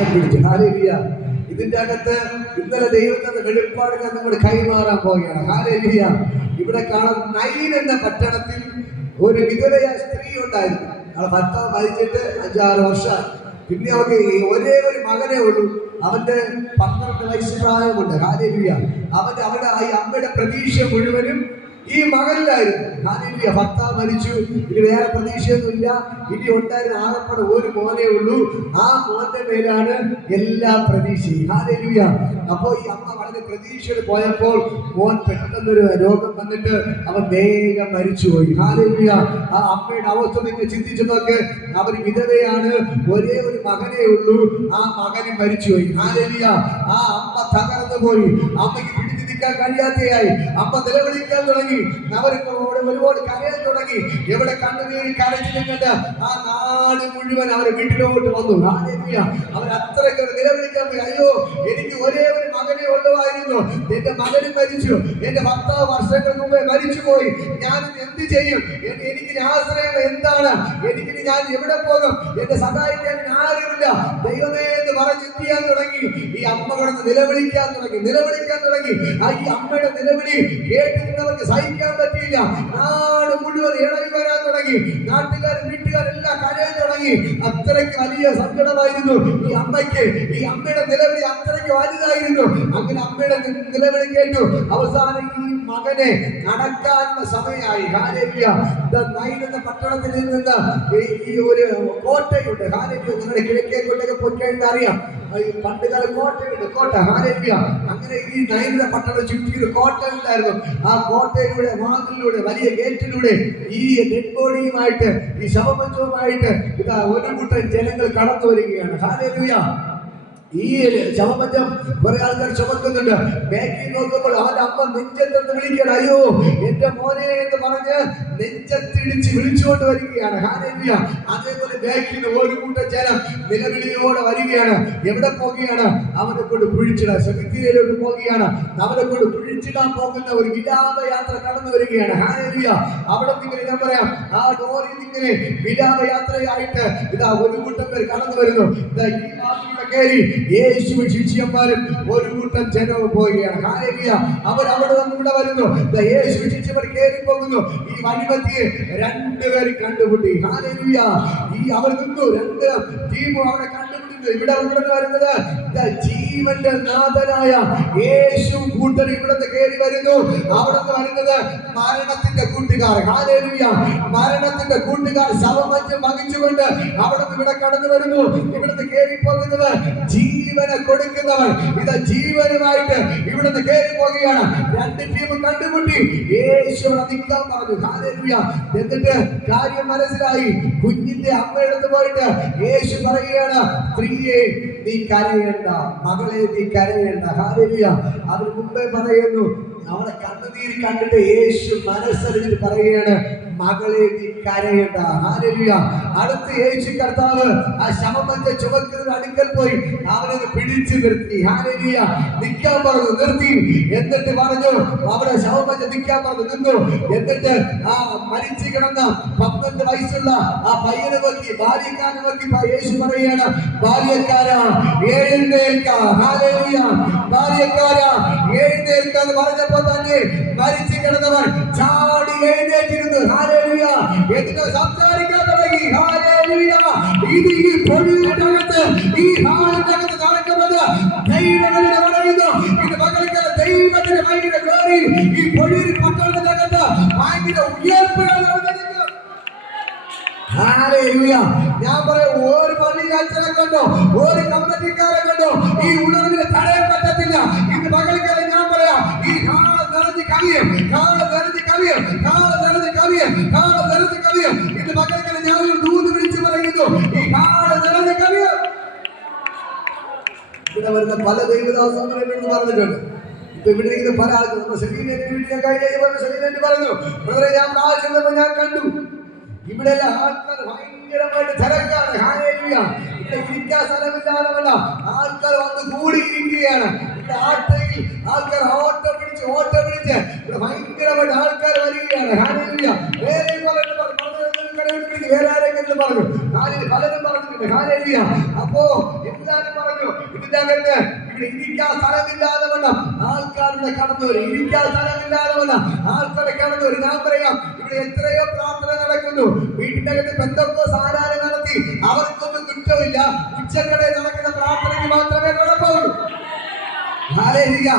വചനം പിടിച്ചു. ഹല്ലേലൂയ. ഇതിന്റെ അകത്ത് ഇന്നലെ ദൈവത്തിന്റെ വെളിപ്പാട് ഞാൻ നിങ്ങളുടെ കൈമാറാൻ പോവുകയാണ്. ഹല്ലേലൂയ. ഇവിടെ കാണുന്ന നൈൻ എന്ന പട്ടണത്തിൽ ഒരു വിധവയായ സ്ത്രീ ഉണ്ടായിരുന്നു. അവളെ ഭർത്താവ് മരിച്ചിട്ട് 5-6 വർഷം. പിന്നെ അവർക്ക് ഒരേ ഒരു മകനേ ഉള്ളൂ. അവന്റെ 12 വയസ്സ് പ്രായമുണ്ട്. ഹല്ലേലൂയ. അവന്റെ ഈ അമ്മയുടെ പ്രതീക്ഷ മുഴുവനും ഈ മകനിലായിരുന്നു. ഹല്ലേലൂയ. ഭർത്താവ് മരിച്ചു, ഇനി വേറെ പ്രതീക്ഷയൊന്നുമില്ല. ഇനി ഉണ്ടായിരുന്ന ആകപ്പാടെ ഒരു മോനേ ഉള്ളൂ. ആ മോന്റെ മേലാണ് എല്ലാ പ്രതീക്ഷയും. ഹല്ലേലൂയ. അപ്പോ ഈ അമ്മ വളരെ പ്രതീക്ഷയിൽ പോയപ്പോൾ മോൻ പെട്ടെന്നൊരു രോഗം വന്നിട്ട് അവൻ വേഗം മരിച്ചുപോയി. ഹല്ലേലൂയ. ആ അമ്മയുടെ അവസ്ഥ നിങ്ങൾ ചിന്തിച്ചു നോക്ക്. അവർ വിധവയാണ്, ഒരേ ഒരു മകനേ ഉള്ളൂ. ആ മകന് മരിച്ചുപോയി. ഹല്ലേലൂയ. ആ അമ്മ തകർന്നു പോയി. അമ്മയ്ക്ക് പിടിച്ചു നിൽക്കാൻ കഴിയാതെയായി. അമ്മ നിലവിളിക്കാൻ തുടങ്ങി. അവർക്ക് ഒരുപാട് കരയാൻ തുടങ്ങി. എവിടെ കണ്ണുനീരി കരച്ചിലും കണ്ട് ആ നാട് മുഴുവൻ അവരെ വീട്ടിലോട്ട് വന്നു. ഹല്ലേലൂയ. അവർ അത്രയ്ക്ക് നിലവിളിക്കാൻ പോയി. അയ്യോ, എനിക്ക് ഒരേ ഒരു മകനെ ഉള്ളവായിരുന്നു. എന്റെ മകനും മരിച്ചു. എന്റെ ഭർത്താവ് വർഷങ്ങൾക്ക് മുമ്പേ മരിച്ചുപോയി. ഞാൻ എന്ത് ചെയ്യും? എനിക്ക് ആശ്രയം എന്താണ്? ഞാൻ എവിടെ പോകും? എന്നെ സഹായിക്കാൻ ആരുമില്ല. ദൈവമേ എന്ന് പറഞ്ഞ് ചിന്തിക്കാൻ തുടങ്ങി. ഈ അമ്മ കിടന്ന് നിലവിളിക്കാൻ തുടങ്ങി. ഈ അമ്മയുടെ നിലവിളി കേട്ടിരുന്നവർക്ക് സഹിക്കാൻ പറ്റിയില്ല. നാട് മുഴുവൻ ഇളകി വരാൻ തുടങ്ങി. നാട്ടുകാരും വീട്ടുകാരെല്ലാം കരയാൻ തുടങ്ങി. അത്രയ്ക്ക് വലിയ സങ്കടമായിരുന്നു ഈ അമ്മയ്ക്ക്. ഈ അമ്മയുടെ നിലവിളി അത്രയ്ക്ക് വലുതായിരുന്നു. അങ്ങനെ അമ്മയുടെ നിലവിളി കേട്ടു. അവസാനം ഈ മകനെ നടക്കാനുള്ള സമയമായി. ഹല്ലേലൂയ. നൈൻ എന്ന പട്ടണത്തിൽ നിന്ന് ഈ ഒരു കോട്ടയുണ്ട്. ഹല്ലേലൂയ. നിങ്ങളുടെ കിഴക്കേക്കോട്ടൊക്കെ പോയിക്കഴിഞ്ഞാൽ അറിയാം, പണ്ടുകാല കോട്ടയുണ്ട്. കോട്ട. ഹല്ലേലൂയ. അങ്ങനെ ഈ നൈനിലെ പട്ടണം ചുറ്റിയൊരു കോട്ട ഉണ്ടായിരുന്നു. ആ കോട്ടയിലൂടെ വാതിലിലൂടെ വലിയ ഗേറ്റിലൂടെ ഈ ഡെഡ് ബോഡിയുമായിട്ട് ഈ ശവമഞ്ചവുമായിട്ട് ഇതാ ഒരു കൂട്ടം ജനങ്ങൾ കടന്നു വരികയാണ്. ഹല്ലേലൂയ. ഈ ശവമഞ്ചം കുറെ ആൾക്കാർ ചുമക്കുന്നുണ്ട്. ബാക്കിൽ നോക്കുമ്പോൾ അവന്റെ അമ്മ നെഞ്ചത്തെടുത്ത് വിളിക്കുകയാണ്. അയ്യോ എന്റെ മോനെ എന്ന് പറഞ്ഞ് നെഞ്ചത്തിടിച്ച് വിളിച്ചുകൊണ്ട് വരികയാണ്. ഹല്ലേലൂയ. അതേപോലെ ബാക്കിൽ നിന്ന് ഒരു കൂട്ടം ജനം നിലവിളിയോടെ വരികയാണ്. എവിടെ പോകുകയാണ്? അവനെ കൊണ്ട് കുഴിച്ചിടാൻ, സെമിത്തേരിയിലോട്ട് പോകുകയാണ്. അവനെ കൊണ്ട് കുഴിച്ചിടാൻ പോകുന്ന ഒരു വിലാപയാത്ര കടന്നു വരികയാണ്. ഹല്ലേലൂയ. അവിടെ നിങ്ങൾ ഞാൻ പറയാം, ആ ഡോറിൽ ഇങ്ങനെ വിലാപയാത്രയായിട്ട് ഇതാ ഒരു കൂട്ടം പേർ കടന്നു വരുന്നു. ഈ വാക്കിലൂടെ കയറി യേശുവും ശിഷ്യന്മാരും ഒരു കൂട്ടം ജനവും പോവുകയാണ്. ഹല്ലേലൂയ. അവർ അവിടെ നിന്ന് ഇവിടെ വരുന്നു. യേശു ശിഷ്യന്മാർ കയറി പോകുന്നു. ഈ വഴിമധ്യേ രണ്ടുപേരും കണ്ടുമുട്ടി. ഹല്ലേലൂയ. അവർ നിന്നു. രണ്ട് ടീമും അവിടെ കണ്ടുമുട്ടുന്നു. ഇവിടെ വരുന്നത് ജീവന്റെ നാഥനായ യേശു കൂട്ടർ ഇവിടുന്ന് കയറി വരുന്നു. അവിടെ വരുന്നത് മരണത്തിന്റെ കൂട്ടുകാർ. ഹല്ലേലൂയ. മരണത്തിന്റെ കൂട്ടുകാർ ശവമഞ്ചം വഹിച്ചുകൊണ്ട് അവിടെ ഇവിടെ കടന്നു വരുന്നു. ഇവിടുന്ന് കയറി പോകുന്നത് ജീവനെ കൊടുക്കുന്നവർ. ഇത് ജീവനുമായിട്ട് ഇവിടുന്ന് കയറി പോകുകയാണ്. രണ്ട് ടീം കണ്ടുമുട്ടി. യേശു നിൽക്കാൻ പറഞ്ഞു. ഹല്ലേലൂയ. എന്നിട്ട് കാര്യം മനസ്സിലായി. കുഞ്ഞിന്റെ അമ്മയെടുത്ത് പോയിട്ട് യേശു പറയുകയാണ്, സ്ത്രീയെ നീ കരയണ്ട, മകളെ നീ കരയണ്ട. ഹല്ലേലൂയ. അതിന് മുമ്പേ പറയുന്നു, അവളെ കണ്ണുനീര് കണ്ടിട്ട് യേശു മനസ്സറിഞ്ഞിട്ട് പറയുകയാണ്, മകളെ നീ കരയണ്ട. ഹല്ലേലൂയ. അടുത്ത് യേശു കർത്താവ് ആ ശവമഞ്ചം ചുമക്കുന്ന അടുക്കൽ പോയി അവനെ പിടിച്ചു നിർത്തി. ഹല്ലേലൂയ. നിൽക്കാൻ പറഞ്ഞു, നിർത്തി. എന്നിട്ട് പറഞ്ഞു, അവിടെ ശവമഞ്ചം നിൽക്കാൻ പറഞ്ഞു, നിന്നു. എന്നിട്ട് ആ മരിച്ചു കിടന്ന 12 വയസ്സുള്ള ആ പയ്യനെ നോക്കി, ബാല്യക്കാരനെ നോക്കി യേശു പറയുകയാണ്, ബാല്യക്കാരാ എഴുന്നേൽക്ക. ഹല്ലേലൂയ. ബാല്യക്കാരാ എഴുന്നേൽക്ക എന്ന് പറഞ്ഞപ്പോൾ തന്നെ മരിച്ചു കിടന്നവൻ ചാടി എഴുന്നേറ്റിരുന്നു. ഹല്ലേലൂയ. എന്നിട്ട് സംസാരിക്കാൻ തുടങ്ങി. ഹല്ലേലൂയ. ഇത് ഈ പൊഴിയിനകത്ത്, ഈ ഹാളിനകത്ത് നടക്കുന്നത് ദൈവങ്ങളുടെ പറയുന്നു. ഇത് മകൾക്ക് ദൈവത്തിന്റെ ഭയങ്കര ഗ്ലോറി. ഈ പൊഴിയിൽ പട്ടണത്തിനകത്ത് ഭയങ്കര ഉയർപ്പുകൾ നടന്നിരിക്കുന്നു. ഹല്ലേലൂയ. ഞാൻ പറയാം, ഒരു പള്ളിയാച്ചനെ കണ്ടോ, ഒരു കമ്മിറ്റിക്കാരെ കണ്ടോ ഈ ഉണർവിനെ തടയാൻ പറ്റത്തില്ല. ഇത് മകൾക്കല്ല, ഞാൻ പറയാം, ഈ ഹാള് നിറഞ്ഞ് കവിയും, ഹാള് നിറഞ്ഞ് കവിയും, ഹാള് നിറഞ്ഞ് കവിയും, ഹാള് നിറഞ്ഞ് കവിയും. ഇത് മകൾക്കല്ല, ഞാൻ ഒരു ദൂത് വിളിച്ച് പറയുന്നു, ഈ ഹാള് നിറഞ്ഞ് കവിയും. ഇവിടെ വരുന്ന പല ദൈവദാസങ്ങളെ പറഞ്ഞിട്ടുണ്ട്. ഇപ്പൊ ഇവിടെ ഇരിക്കുന്ന പല ആൾക്കാരും ശരീരം പറഞ്ഞു, ഞാൻ പ്രാവശ്യം ഞാൻ കണ്ടു. ഇവിടെ ആൾക്കാർ ഭയങ്കരമായിട്ട് തിരക്കാണ്. ഹല്ലേലൂയ. ഇവിടെ ഇരിക്കാൻ സ്ഥലമില്ലാതെ ആൾക്കാർ വന്ന് കൂടിയിരിക്കുകയാണ്. ഇവിടെ ആൾക്കാർ ഓട്ടം പിടിച്ച് ഇവിടെ ഭയങ്കരമായിട്ട് ആൾക്കാർ വരികയാണ്. ഹല്ലേലൂയ. വേറെ വേറെ ആരെങ്കിലും പറഞ്ഞു, പലരും പറഞ്ഞിട്ടുണ്ട്. ഹല്ലേലൂയ. അപ്പോ എല്ലാവരും പറഞ്ഞു, ഇതിന്റെ അകത്ത് ഇവിടെ ഇരിക്കാൻ സ്ഥലമില്ലാതെ വണ്ണം ആൾക്കാരുടെ കടന്നു വരും. ഇരിക്കാൻ സ്ഥലമില്ലാതെ വണ്ണം ആൾക്കാരെ കടന്നു വരും. ഞാൻ പറയാം, ഇവിടെ എത്രയോ പ്രാർത്ഥന നടക്കുന്നു. വീട്ടിന്റെ അകത്ത് പെന്തക്കോസ്ത് ആരാധന നടത്തി അവർക്കൊന്നും കുറ്റമില്ല. ഉച്ചക്കടയിൽ നടക്കുന്ന പ്രാർത്ഥനയ്ക്ക് മാത്രമേ കുഴപ്പമുള്ളൂ. ഹല്ലേലൂയ.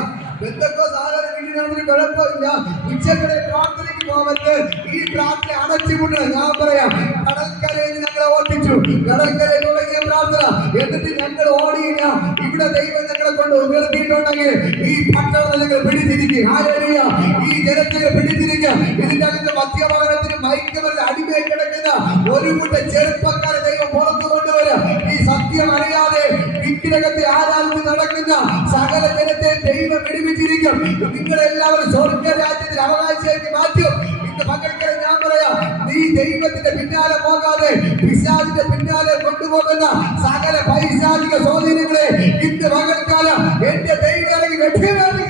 പെന്തക്കോസ്ത് ആരാധന വീട്ടിൽ നടന്നിട്ട് കുഴപ്പമില്ല. ഉച്ചക്കടയിൽ പ്രാർത്ഥനയ്ക്ക് പോകരുത്. ഈ പ്രാർത്ഥന അടച്ചുപൂട്ടണം. ഞാൻ പറയാം, കടൽക്കരയിൽ ഞങ്ങളെ ഓട്ടിച്ചു. കടൽക്കരയിൽ തുടങ്ങിയ പ്രാർത്ഥന എന്നിട്ട് ഞങ്ങൾ ഓടിയില്ല. ഇവിടെ ദൈവം ഞങ്ങളെ കൊണ്ട് ഉയർത്തിയിട്ടുണ്ടെങ്കിൽ ഈ പട്ടണത്തെ ഞങ്ങൾ പിടിച്ചിരിക്കും. ഹല്ലേലൂയ. ഈ ജനത്തെ പിടിച്ചിരിക്കുക. ഇതിന്റെ അകത്ത് മദ്യപാനത്തിന് മയക്കുമരുന്ന് അടിമയായി കിടക്കുന്ന ഒരു കൂട്ടം ചെറുപ്പക്കാരെ ദൈവം പുറത്തു കൊണ്ടുവരിക. ഈ സത്യം അറിയാതെ വിഗ്രഹത്തെ ആരാധന നടക്കുന്ന സകല ജനത്തെ ദൈവം വിടുവിച്ചിരിക്കും. നിങ്ങളെല്ലാവരും സ്വർഗ രാജ്യത്തിൽ അവകാശിയാക്കി മാറ്റും. ഇന്ന് പകൽക്കാലം ഞാൻ പറയാം, നീ ദൈവത്തിന്റെ പിന്നാലെ പോകാതെ പിശാചിന്റെ പിന്നാലെ കൊണ്ടുപോകുന്ന സകല പൈശാചിക സ്വാധീനങ്ങളെ ഇന്ന് പകൽക്കാലം എന്റെ ദൈവം ഇറങ്ങി വെട്ടിവേണ്ടി.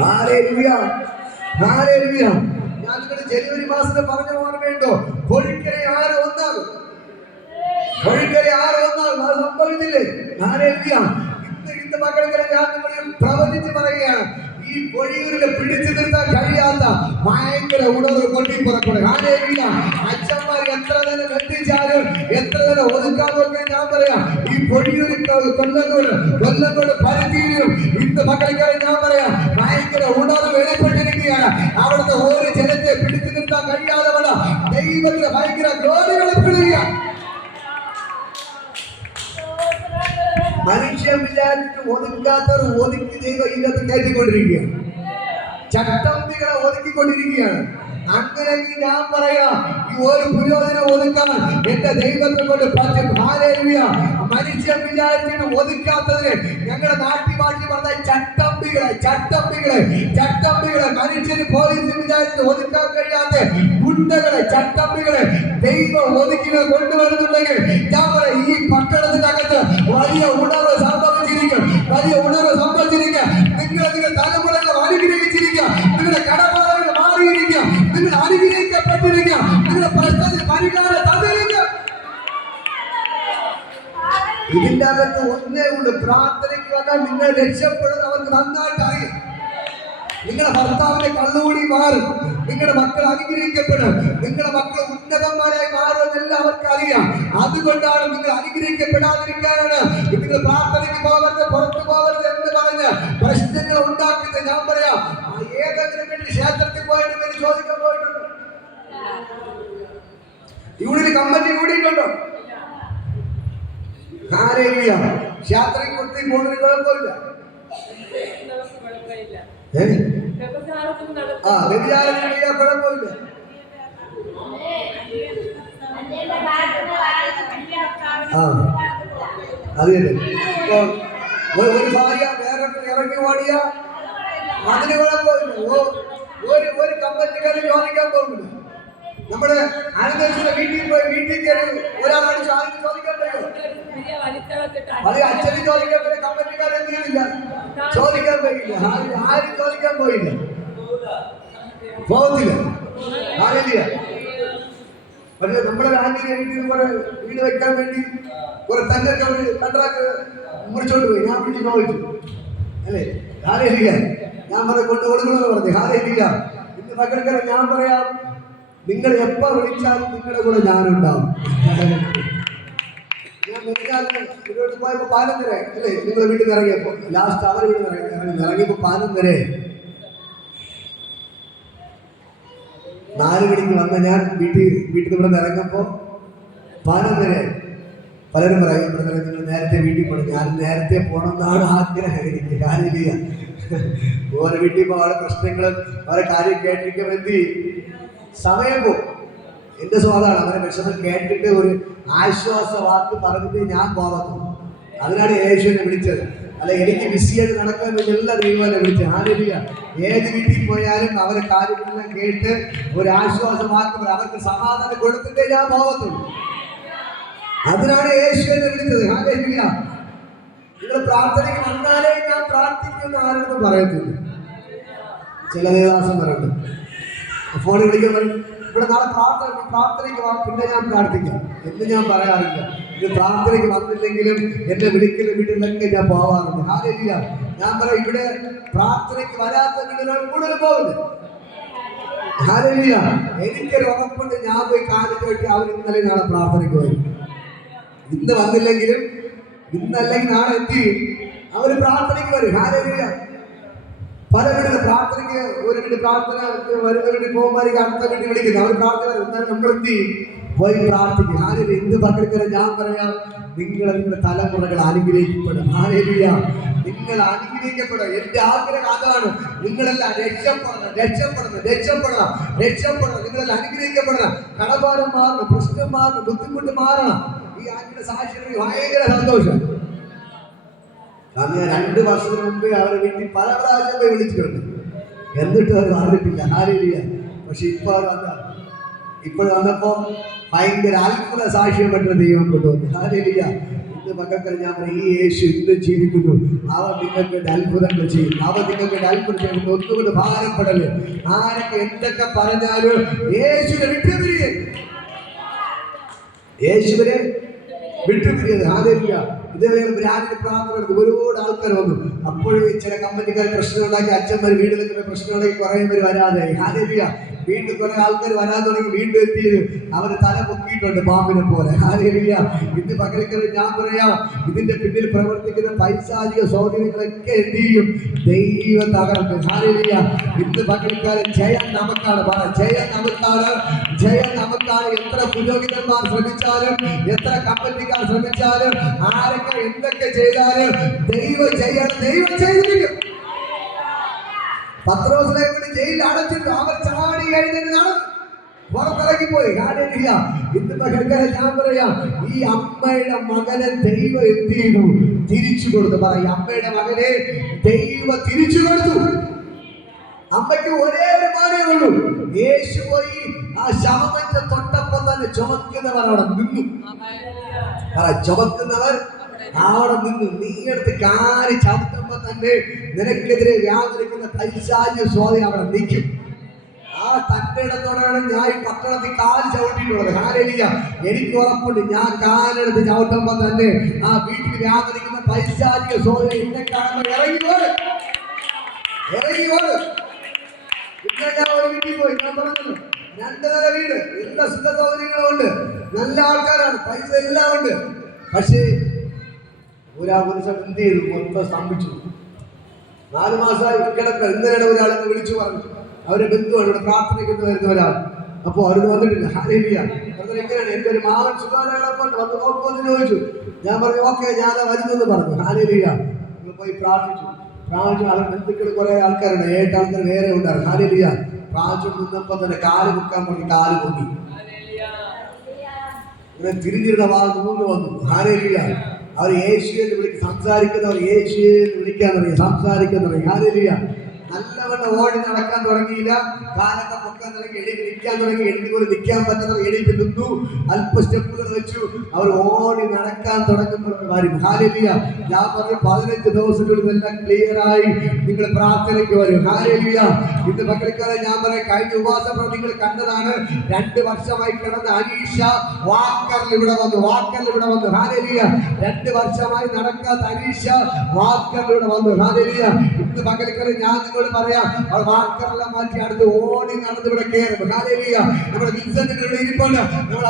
ഹല്ലേലൂയ. ഹല്ലേലൂയ. ഞാൻ നിങ്ങളുടെ ജനുവരി മാസത്തിൽ പറഞ്ഞ ഓർമ്മയുണ്ടോ? കൊഴിക്കരെ ആരും ഒന്നാകും. കൊഴിക്കരെ ആരും ഒന്നാകും. അത് സംഭവിച്ചില്ലേ? ഹല്ലേലൂയ. ഇന്ന് മക്കളെ ഞാൻ നിങ്ങളെ പ്രവചിച്ച് പറയുകയാണ്, ഈ പൊഴിയൂരിനെ പിടിച്ചു നിർത്താൻ കഴിയാത്ത ഭയങ്കര ഉണർവ് പൊട്ടിപ്പുറപ്പെടുക. ഹല്ലേലൂയ. അച്ഛന്മാർ എത്ര നേരം എത്തിച്ചാലും എത്ര നേരം ഒതുക്കാൻ നോക്കിയാൽ ഞാൻ പറയാം, ഈ പൊഴിയൂരിൽ കൊല്ലങ്കോട് പരിധിയിലും ഇന്ന് മക്കളെ ഞാൻ പറയാം, ഭയങ്കര ഉണർവ് വെളിപ്പെട്ടിരിക്കുകയാണ്. അവിടുത്തെ ഒരു ജനത്തെ പിടിച്ചു നിർത്താൻ കഴിയാതെ വേണം ദൈവത്തിന് ഭയങ്കര ഗ്ലോറി വെളിപ്പെടുക. മനുഷ്യൻ വിചാരിച്ച് ഒതുക്കാത്തവർ ഒതുക്കി ദൈവം ഇതിനകത്ത് കയറ്റിക്കൊണ്ടിരിക്കുകയാണ്. ചട്ടമ്പികളെ ഒതുക്കിക്കൊണ്ടിരിക്കുകയാണ്. അങ്ങനെയെങ്കിൽ ഞാൻ പറയാം, ഈ ഒരു പുരോഹിതനെ ഒതുക്കാൻ എന്റെ ദൈവത്തെ കൊണ്ട് പറ്റും. ഹല്ലേലൂയ. മനുഷ്യൻ വിചാരിച്ചിട്ട് ഒതുക്കാത്തതിന് ഞങ്ങളുടെ നാട്ടിൽ പറഞ്ഞ ചട്ടമ്പികളെ മനുഷ്യന് പോലീസ് വിചാരിച്ച് ഒതുക്കാൻ കഴിയാത്ത ഗുണ്ടകളെ ചട്ടമ്പികളെ ദൈവം ഒതുക്കിനെ കൊണ്ടുവരുന്നുണ്ടെങ്കിൽ ഞാൻ പറയാം, ഈ പട്ടണത്തിനകത്ത് വലിയ ഉണർവ് സംഭവിച്ചിരിക്കും. നിങ്ങളുടെ തലമുറകൾ അനുഗ്രഹിച്ചിരിക്കുക. നിങ്ങളുടെ കടപ്പാടുകൾ മാറിയിരിക്കുക. നിങ്ങൾ അനുഗ്രഹിക്കപ്പെട്ടിരിക്കുക. നിങ്ങളുടെ പ്രശ്നത്തിൽ പരിഹാരം തന്നിരിക്കുക. ഇതിന്റെ അകത്ത് ഒന്നേ ഉള്ളൂ, പ്രാർത്ഥനയ്ക്ക് വന്നാൽ നിങ്ങൾ രക്ഷപ്പെടുന്നത് അവർക്ക് നന്നായിട്ട് അറിയാം. നിങ്ങളുടെ ഭർത്താവിന്റെ കള്ളുകൂടി മാറും. നിങ്ങളുടെ മക്കൾ അനുഗ്രഹിക്കപ്പെടും. നിങ്ങളുടെ മക്കൾ ഉന്നതന്മാരായി മാറുമെന്നെല്ലാം അവർക്ക് അറിയാം. അതുകൊണ്ടാണ് നിങ്ങൾ അനുഗ്രഹിക്കപ്പെടാതിരിക്കാനാണ് നിങ്ങൾ പ്രാർത്ഥനയ്ക്ക് പോകരുത്, പുറത്തു പോകരുത് എന്ന് പറഞ്ഞ് പ്രശ്നങ്ങൾ ഉണ്ടാക്കുന്നത്. ഞാൻ പറയാം, ഏതെങ്കിലും വേണ്ടി ക്ഷേത്രത്തിൽ പോയിട്ട് ചോദിക്കാൻ പോയിട്ടുണ്ടോ? ഇവിടെ കമ്മിറ്റി കൂടിയിട്ടുണ്ടോ? ഹല്ലേലൂയ. ക്ഷേത്രത്തിൽ കൊടുത്ത് പോകുന്നതിന് കുഴപ്പമില്ല. വ്യഭിചാരത്തിന് ചെയ്യാൻ കുഴപ്പമില്ല. അത് തന്നെ. ഒരു ഭാര്യ വേറെ ഇറങ്ങി ഓടിയ അതിന് കുഴപ്പമില്ല. ഒരു കമ്പനിക്കാരും ചോദിക്കാൻ പോകുന്നില്ല. നമ്മുടെ അനുദേശിയുടെ വീട്ടിൽ കയറി ഒരാളാണ് ചോദിക്കാൻ പറ്റുമോ? അത് അച്ഛനും ചോദിക്കാൻ പറ്റില്ല, കമ്പനിക്കാരും തീരില്ല, ചോദിക്കാൻ പറ്റില്ല. ആരും ചോദിക്കാൻ പോയില്ല, പോകത്തില്ല. ആരില്ല. പക്ഷെ നമ്മുടെ ആന്റിന്റെ വീട്ടിൽ കുറെ വീട് വെക്കാൻ വേണ്ടി കുറെ തങ്ങൾക്ക് അവർ കണ്ടാക്ക് മുറിച്ചോണ്ട് പോയി. ഞാൻ വിളിച്ച് ചോദിച്ചു, അല്ലേ? ആരില്ല. ഞാൻ കൊണ്ട് കൊടുക്കണമെന്ന് പറഞ്ഞു. ആരില്ല. ഇന്ന് മക്കൾക്കല്ല, ഞാൻ പറയാം, നിങ്ങൾ എപ്പോ വിളിച്ചാലും നിങ്ങളുടെ കൂടെ ഞാനുണ്ടാവും. ഞാൻ വീട്ടിലോട്ട് പോയപ്പോ 11:30 അല്ലേ നിങ്ങൾ വീട്ടിൽ നിന്ന് ഇറങ്ങിയപ്പോ, ലാസ്റ്റ് അവർ വീട്ടിൽ ഇറങ്ങിയപ്പോ 11:30 4 മണിക്ക് വന്ന ഞാൻ വീട്ടിൽ ഇവിടെ നിന്ന് ഇറങ്ങുമ്പോ 11:30. പലരും പറയും, നിങ്ങൾ നേരത്തെ വീട്ടിൽ പോകണം. ഞാൻ നേരത്തെ പോകണമെന്നാണ് ആഗ്രഹം എനിക്ക്. കാര്യമില്ല. ഓരോ വീട്ടിൽ പോകാതെ പ്രശ്നങ്ങളും ഓരോ കാര്യം കേട്ടിരിക്കുമ്പോൾ എന്ത് സമയം പോകും. എന്റെ സ്വാദാണ് അവരെ വിഷമം കേട്ടിട്ട് ഒരു ആശ്വാസ വാക്ക് പറഞ്ഞിട്ട് ഞാൻ പോകത്തുള്ളൂ. അതിനാണ് യേശുവിനെ വിളിച്ചത്. അല്ല, എനിക്ക് ബിസിയായിട്ട് നടക്കാൻ വേണ്ടി എല്ലാ ദൈവനെ വിളിച്ചത്. ഹല്ലേലൂയ. ഏത് വീട്ടിൽ പോയാലും അവരെ കാര്യങ്ങളെല്ലാം കേട്ട് ഒരു ആശ്വാസ വാക്ക് അവർക്ക് സമാധാനം കൊടുത്തിട്ടേ ഞാൻ പോകത്തുള്ളൂ. അതിനാണ് യേശുവിനെ വിളിച്ചത്. ഹല്ലേലൂയ. നിങ്ങൾ പ്രാർത്ഥനയ്ക്ക് വന്നാലേ ഞാൻ പ്രാർത്ഥിക്കുന്ന ആരെന്ന് പറയത്തില്ല. ചില ദേവദാസൻ പറയുന്നുണ്ട്, ഫോണിൽ വിളിക്കാൻ പറയും, ഇവിടെ നാളെ പ്രാർത്ഥനയ്ക്ക് പിന്നെ ഞാൻ പ്രാർത്ഥിക്കാം എന്ന് ഞാൻ പറയാറില്ല. ഇത് പ്രാർത്ഥനയ്ക്ക് വന്നില്ലെങ്കിലും എന്നെ വിളിക്കുന്ന വീട്ടിലൊക്കെ ഞാൻ പോവാറുണ്ട്. ഹല്ലേലൂയ. ഞാൻ പറയാം, ഇവിടെ പ്രാർത്ഥനയ്ക്ക് വരാത്ത വീടുകൾ കൂടുതൽ പോകുന്നത്. ഹല്ലേലൂയ. എനിക്കൊരു ഉറപ്പുണ്ട്, ഞാൻ പോയി കാലത്ത് വെട്ടി അവർ ഇന്നലെ നാളെ പ്രാർത്ഥനയ്ക്ക് വരും. ഇന്ന് വന്നില്ലെങ്കിലും ഇന്നല്ലെങ്കിൽ നാളെ എത്തി അവർ പ്രാർത്ഥനയ്ക്ക് വരും. ഹല്ലേലൂയ. പല വീട്ടിൽ പ്രാർത്ഥനയ്ക്ക് ഒരു വീട്ടിൽ പ്രാർത്ഥന വരുന്ന വീട്ടിൽ പോകുമ്പോൾ അടുത്ത വീട്ടിൽ വിളിക്കുന്നത് അവർ പ്രാർത്ഥന വരും. എന്നാലും നമ്മൾ എന്ത് ചെയ്യും? പോയി പ്രാർത്ഥിക്കും. ഹല്ലേലൂയ. എന്ത് പങ്കെടുക്കണം? ഞാൻ പറയാം, നിങ്ങളുടെ തലമുറകൾ അനുഗ്രഹിക്കപ്പെടും. ഹല്ലേലൂയ. നിങ്ങൾ അനുഗ്രഹിക്കപ്പെടും. എന്റെ ആഗ്രഹം അതാണ്. നിങ്ങളെല്ലാം രക്ഷപ്പെടണം. നിങ്ങളെല്ലാം അനുഗ്രഹിക്കപ്പെടണം. കടഭാരം മാറണം, പ്രശ്നം മാറണം, ബുദ്ധിമുട്ട് മാറണം. ഈ ആദ്യത്തെ സാക്ഷ്യം ഭയങ്കര സന്തോഷം. കാരണം ഞാൻ 2 വർഷത്തിന് മുമ്പേ അവരെ വീട്ടിൽ പല പ്രാവശ്യം പോയി വിളിച്ചിട്ടുണ്ട്, എന്നിട്ട് അവർ അറിഞ്ഞിട്ടില്ല. ഹല്ലേലൂയ. പക്ഷെ ഇപ്പോൾ വന്നപ്പോ ഭയങ്കര അത്ഭുത സാക്ഷ്യം പറ്റുന്ന ദൈവം കൊണ്ടുവന്നു. ഹല്ലേലൂയ. ഇന്ന് മക്കൾക്ക് ഞാൻ പറയും, ഈ യേശു ഇന്ന് ജീവിക്കുന്നു. അവൻ നിങ്ങൾക്ക് അത്ഭുതങ്ങൾ ചെയ്യും. ഒന്നുകൊണ്ട് ഭാരപ്പെടല്. ആരൊക്കെ എന്തൊക്കെ പറഞ്ഞാലും യേശുവിനെ വിട്ടുപിരിയത്. ഹല്ലേലൂയ. ഇതേപോലെ രാവിലെ പ്രാർത്ഥന ഒരുപാട് ആൾക്കാർ വന്നു. അപ്പോഴും ചില കമ്പനിക്കാർ പ്രശ്നം ഉണ്ടാക്കി, അച്ഛന്മാർ വീട്ടിലൊക്കെ പ്രശ്നം ഉണ്ടാക്കി കുറേ പേര് വരാതായി. ഹല്ലേലൂയ. വീണ്ടും കുറെ ആൾക്കാർ വരാൻ തുടങ്ങി. വീണ്ടും എത്തിയത് അവർ തല പൊക്കിയിട്ടുണ്ട് പാമ്പിനെ പോലെ. ഹല്ലേലൂയ. ഇന്ന് പകരക്കാർ ഞാൻ പറയാം, ഇതിന്റെ പിന്നിൽ പ്രവർത്തിക്കുന്ന പൈശാചിക സ്വാധീനങ്ങളൊക്കെ എന്ത് ചെയ്യും? ദൈവം തകർക്കും. ഹല്ലേലൂയ. ഇന്ന് പകരക്കാരൻ ജയം നമുക്കാണ്. ജയം നമുക്കാണ്. എത്ര പുരോഹിതന്മാർ ശ്രമിച്ചാലും, എത്ര കമ്പനിക്കാർ ശ്രമിച്ചാലും, ആരൊക്കെ എന്തൊക്കെ ചെയ്താലും ദൈവം ചെയ്തിരിക്കും. പത്രോസിനെ കൊണ്ട് ജയിലിൽ അടച്ചിട്ടു. അവർ ചാടി കഴിഞ്ഞാണ് പുറത്തിറങ്ങിപ്പോയി. ഹല്ലേലൂയ. ഇന്ന് പകൽക്കാരെ ഞാൻ പറയാം, ഈ അമ്മയുടെ മകനെ ദൈവം എന്ത് ചെയ്തു? തിരിച്ചു കൊടുത്തു. പറയും, അമ്മയുടെ മകനെ ദൈവം തിരിച്ചു കൊടുത്തു. അമ്മയ്ക്ക് ഒരേ ഒരു മാനേ ഉള്ളൂ. യേശു പോയി ആ ശവമഞ്ച തൊട്ടപ്പം തന്നെ ചുമക്കുന്നവർ അവിടെ നിന്നു. ചുമക്കുന്നവർ അവിടെ നിന്ന് നീ എടുത്ത് കാരി ചവിട്ടുമ്പോ തന്നെ നിനക്കെതിരെ വ്യാപരിക്കുന്ന പൈശാചിക സ്വാധീനം അവിടെ നിൽക്കും. ആ തന്റെ ഇടത്തോടാണ് ഞാൻ ഈ പട്ടണത്തിൽ കാല് ചവിട്ടിയിട്ടുള്ളത്. ഹല്ലേലൂയ. എനിക്ക് ഉറപ്പുണ്ട്, ഞാൻ കാലെടുത്ത് ചവിട്ടുമ്പോ തന്നെ ആ വീട്ടിൽ വ്യാപരിക്കുന്ന പൈശാചിക സ്വാധീനം എന്നെ കാണുമ്പോൾ ഇറങ്ങി ഓടും. പിന്നെ ഞാൻ ഒരു വീട്ടിൽ പോയി. ഞാൻ പറഞ്ഞല്ലോ, 2 നില വീട്, എല്ലാ സുഖ സൗകര്യങ്ങളും ഉണ്ട്, നല്ല ആൾക്കാരാണ്, പൈസ എല്ലാം ഉണ്ട്. പക്ഷേ ഒരു സ്ഥലം എന്ത് ചെയ്തു? മൊത്തം സ്തംഭിച്ചു. 4 മാസമായി കിടക്ക. ഇന്നലെ ഒരാളെന്ന് വിളിച്ചു പറഞ്ഞു, അവരെ ബന്ധുവാണ്, ഇവിടെ പ്രാർത്ഥനയ്ക്ക് വരുന്ന ഒരാൾ. അപ്പോൾ അവരൊന്നും വന്നിട്ടില്ല. ഹല്ലേലൂയ. എങ്ങനെയാണ്? എൻ്റെ ഒരു മകൻ സുഖാലയപ്പുണ്ട്, വന്ന് നോക്കുമെന്ന് ചോദിച്ചു. ഞാൻ പറഞ്ഞു, ഓക്കെ, ഞാൻ വരുന്നെന്ന് പറഞ്ഞു. ഹല്ലേലൂയ. നിങ്ങൾ പോയി പ്രാർത്ഥിച്ചു. അവരുടെ ബന്ധുക്കൾ കുറെ ആൾക്കാരുണ്ട്, 7 ആൾക്കാർ വേറെ ഉണ്ടായിരുന്നു. ഹല്ലേലൂയ. പ്രാർത്ഥിച്ചു നിന്നപ്പോൾ തന്നെ കാല് മുക്കാൻ പറഞ്ഞു, കാല് പൊങ്ങി. ഇവിടെ തിരിഞ്ഞിരുന്ന ഭാഗത്ത് 3 വന്നു. ഹല്ലേലൂയ. അവർ യേശുവിനെ വിളിച്ച് സംസാരിക്കുന്നവർ യേശുവിനെ വിളിക്കാൻ തുടങ്ങി, സംസാരിക്കാൻ തുടങ്ങി. ഹല്ലേലൂയ. നല്ലവണ്ണം ഓടി നടക്കാൻ തുടങ്ങിയില്ല. കാലൊക്കെ പൊക്കാൻ തുടങ്ങി, എഴുതി നിൽക്കാൻ തുടങ്ങി. എഴുതി പോലെ നിൽക്കാൻ പറ്റുന്നവർ എഴുതി നിന്നു. അല്പ സ്റ്റെപ്പുകൾ വെച്ചു. അവർ ഓടി നടക്കാൻ തുടങ്ങുമ്പോൾ വരും. ഹല്ലേലൂയ. ഞാൻ പറഞ്ഞു, 15 ദിവസങ്ങളിൽ എല്ലാം ക്ലിയറായി നിങ്ങൾ പ്രാർത്ഥനയ്ക്ക് വരും. ഹല്ലേലൂയ. ഇന്ന് മക്കൾക്കാരെ ഞാൻ പറയാം, കഴിഞ്ഞ ഉപവാസം നിങ്ങൾ കണ്ടതാണ്. 2 വർഷമായി കിടന്ന അനീഷ വാക്കറിൽ ഇവിടെ വന്നു. ഹല്ലേലൂയ. 2 വർഷമായി നടക്കാത്ത അനീഷ വാക്കറിൽ ഇവിടെ വന്നു. ഹല്ലേലൂയ. ഇന്ന് മക്കൾക്കാരെ ഞാൻ പറയാം, വാക്കറെല്ലാം മാറ്റി അടുത്ത് ഓടി നടന്ന് ഇവിടെ കയറും. ഹല്ലേലൂയ. നമ്മുടെ വിൻസെന്റിന്റെ ഇവിടെ ഇരിപ്പുണ്ട്, നമ്മുടെ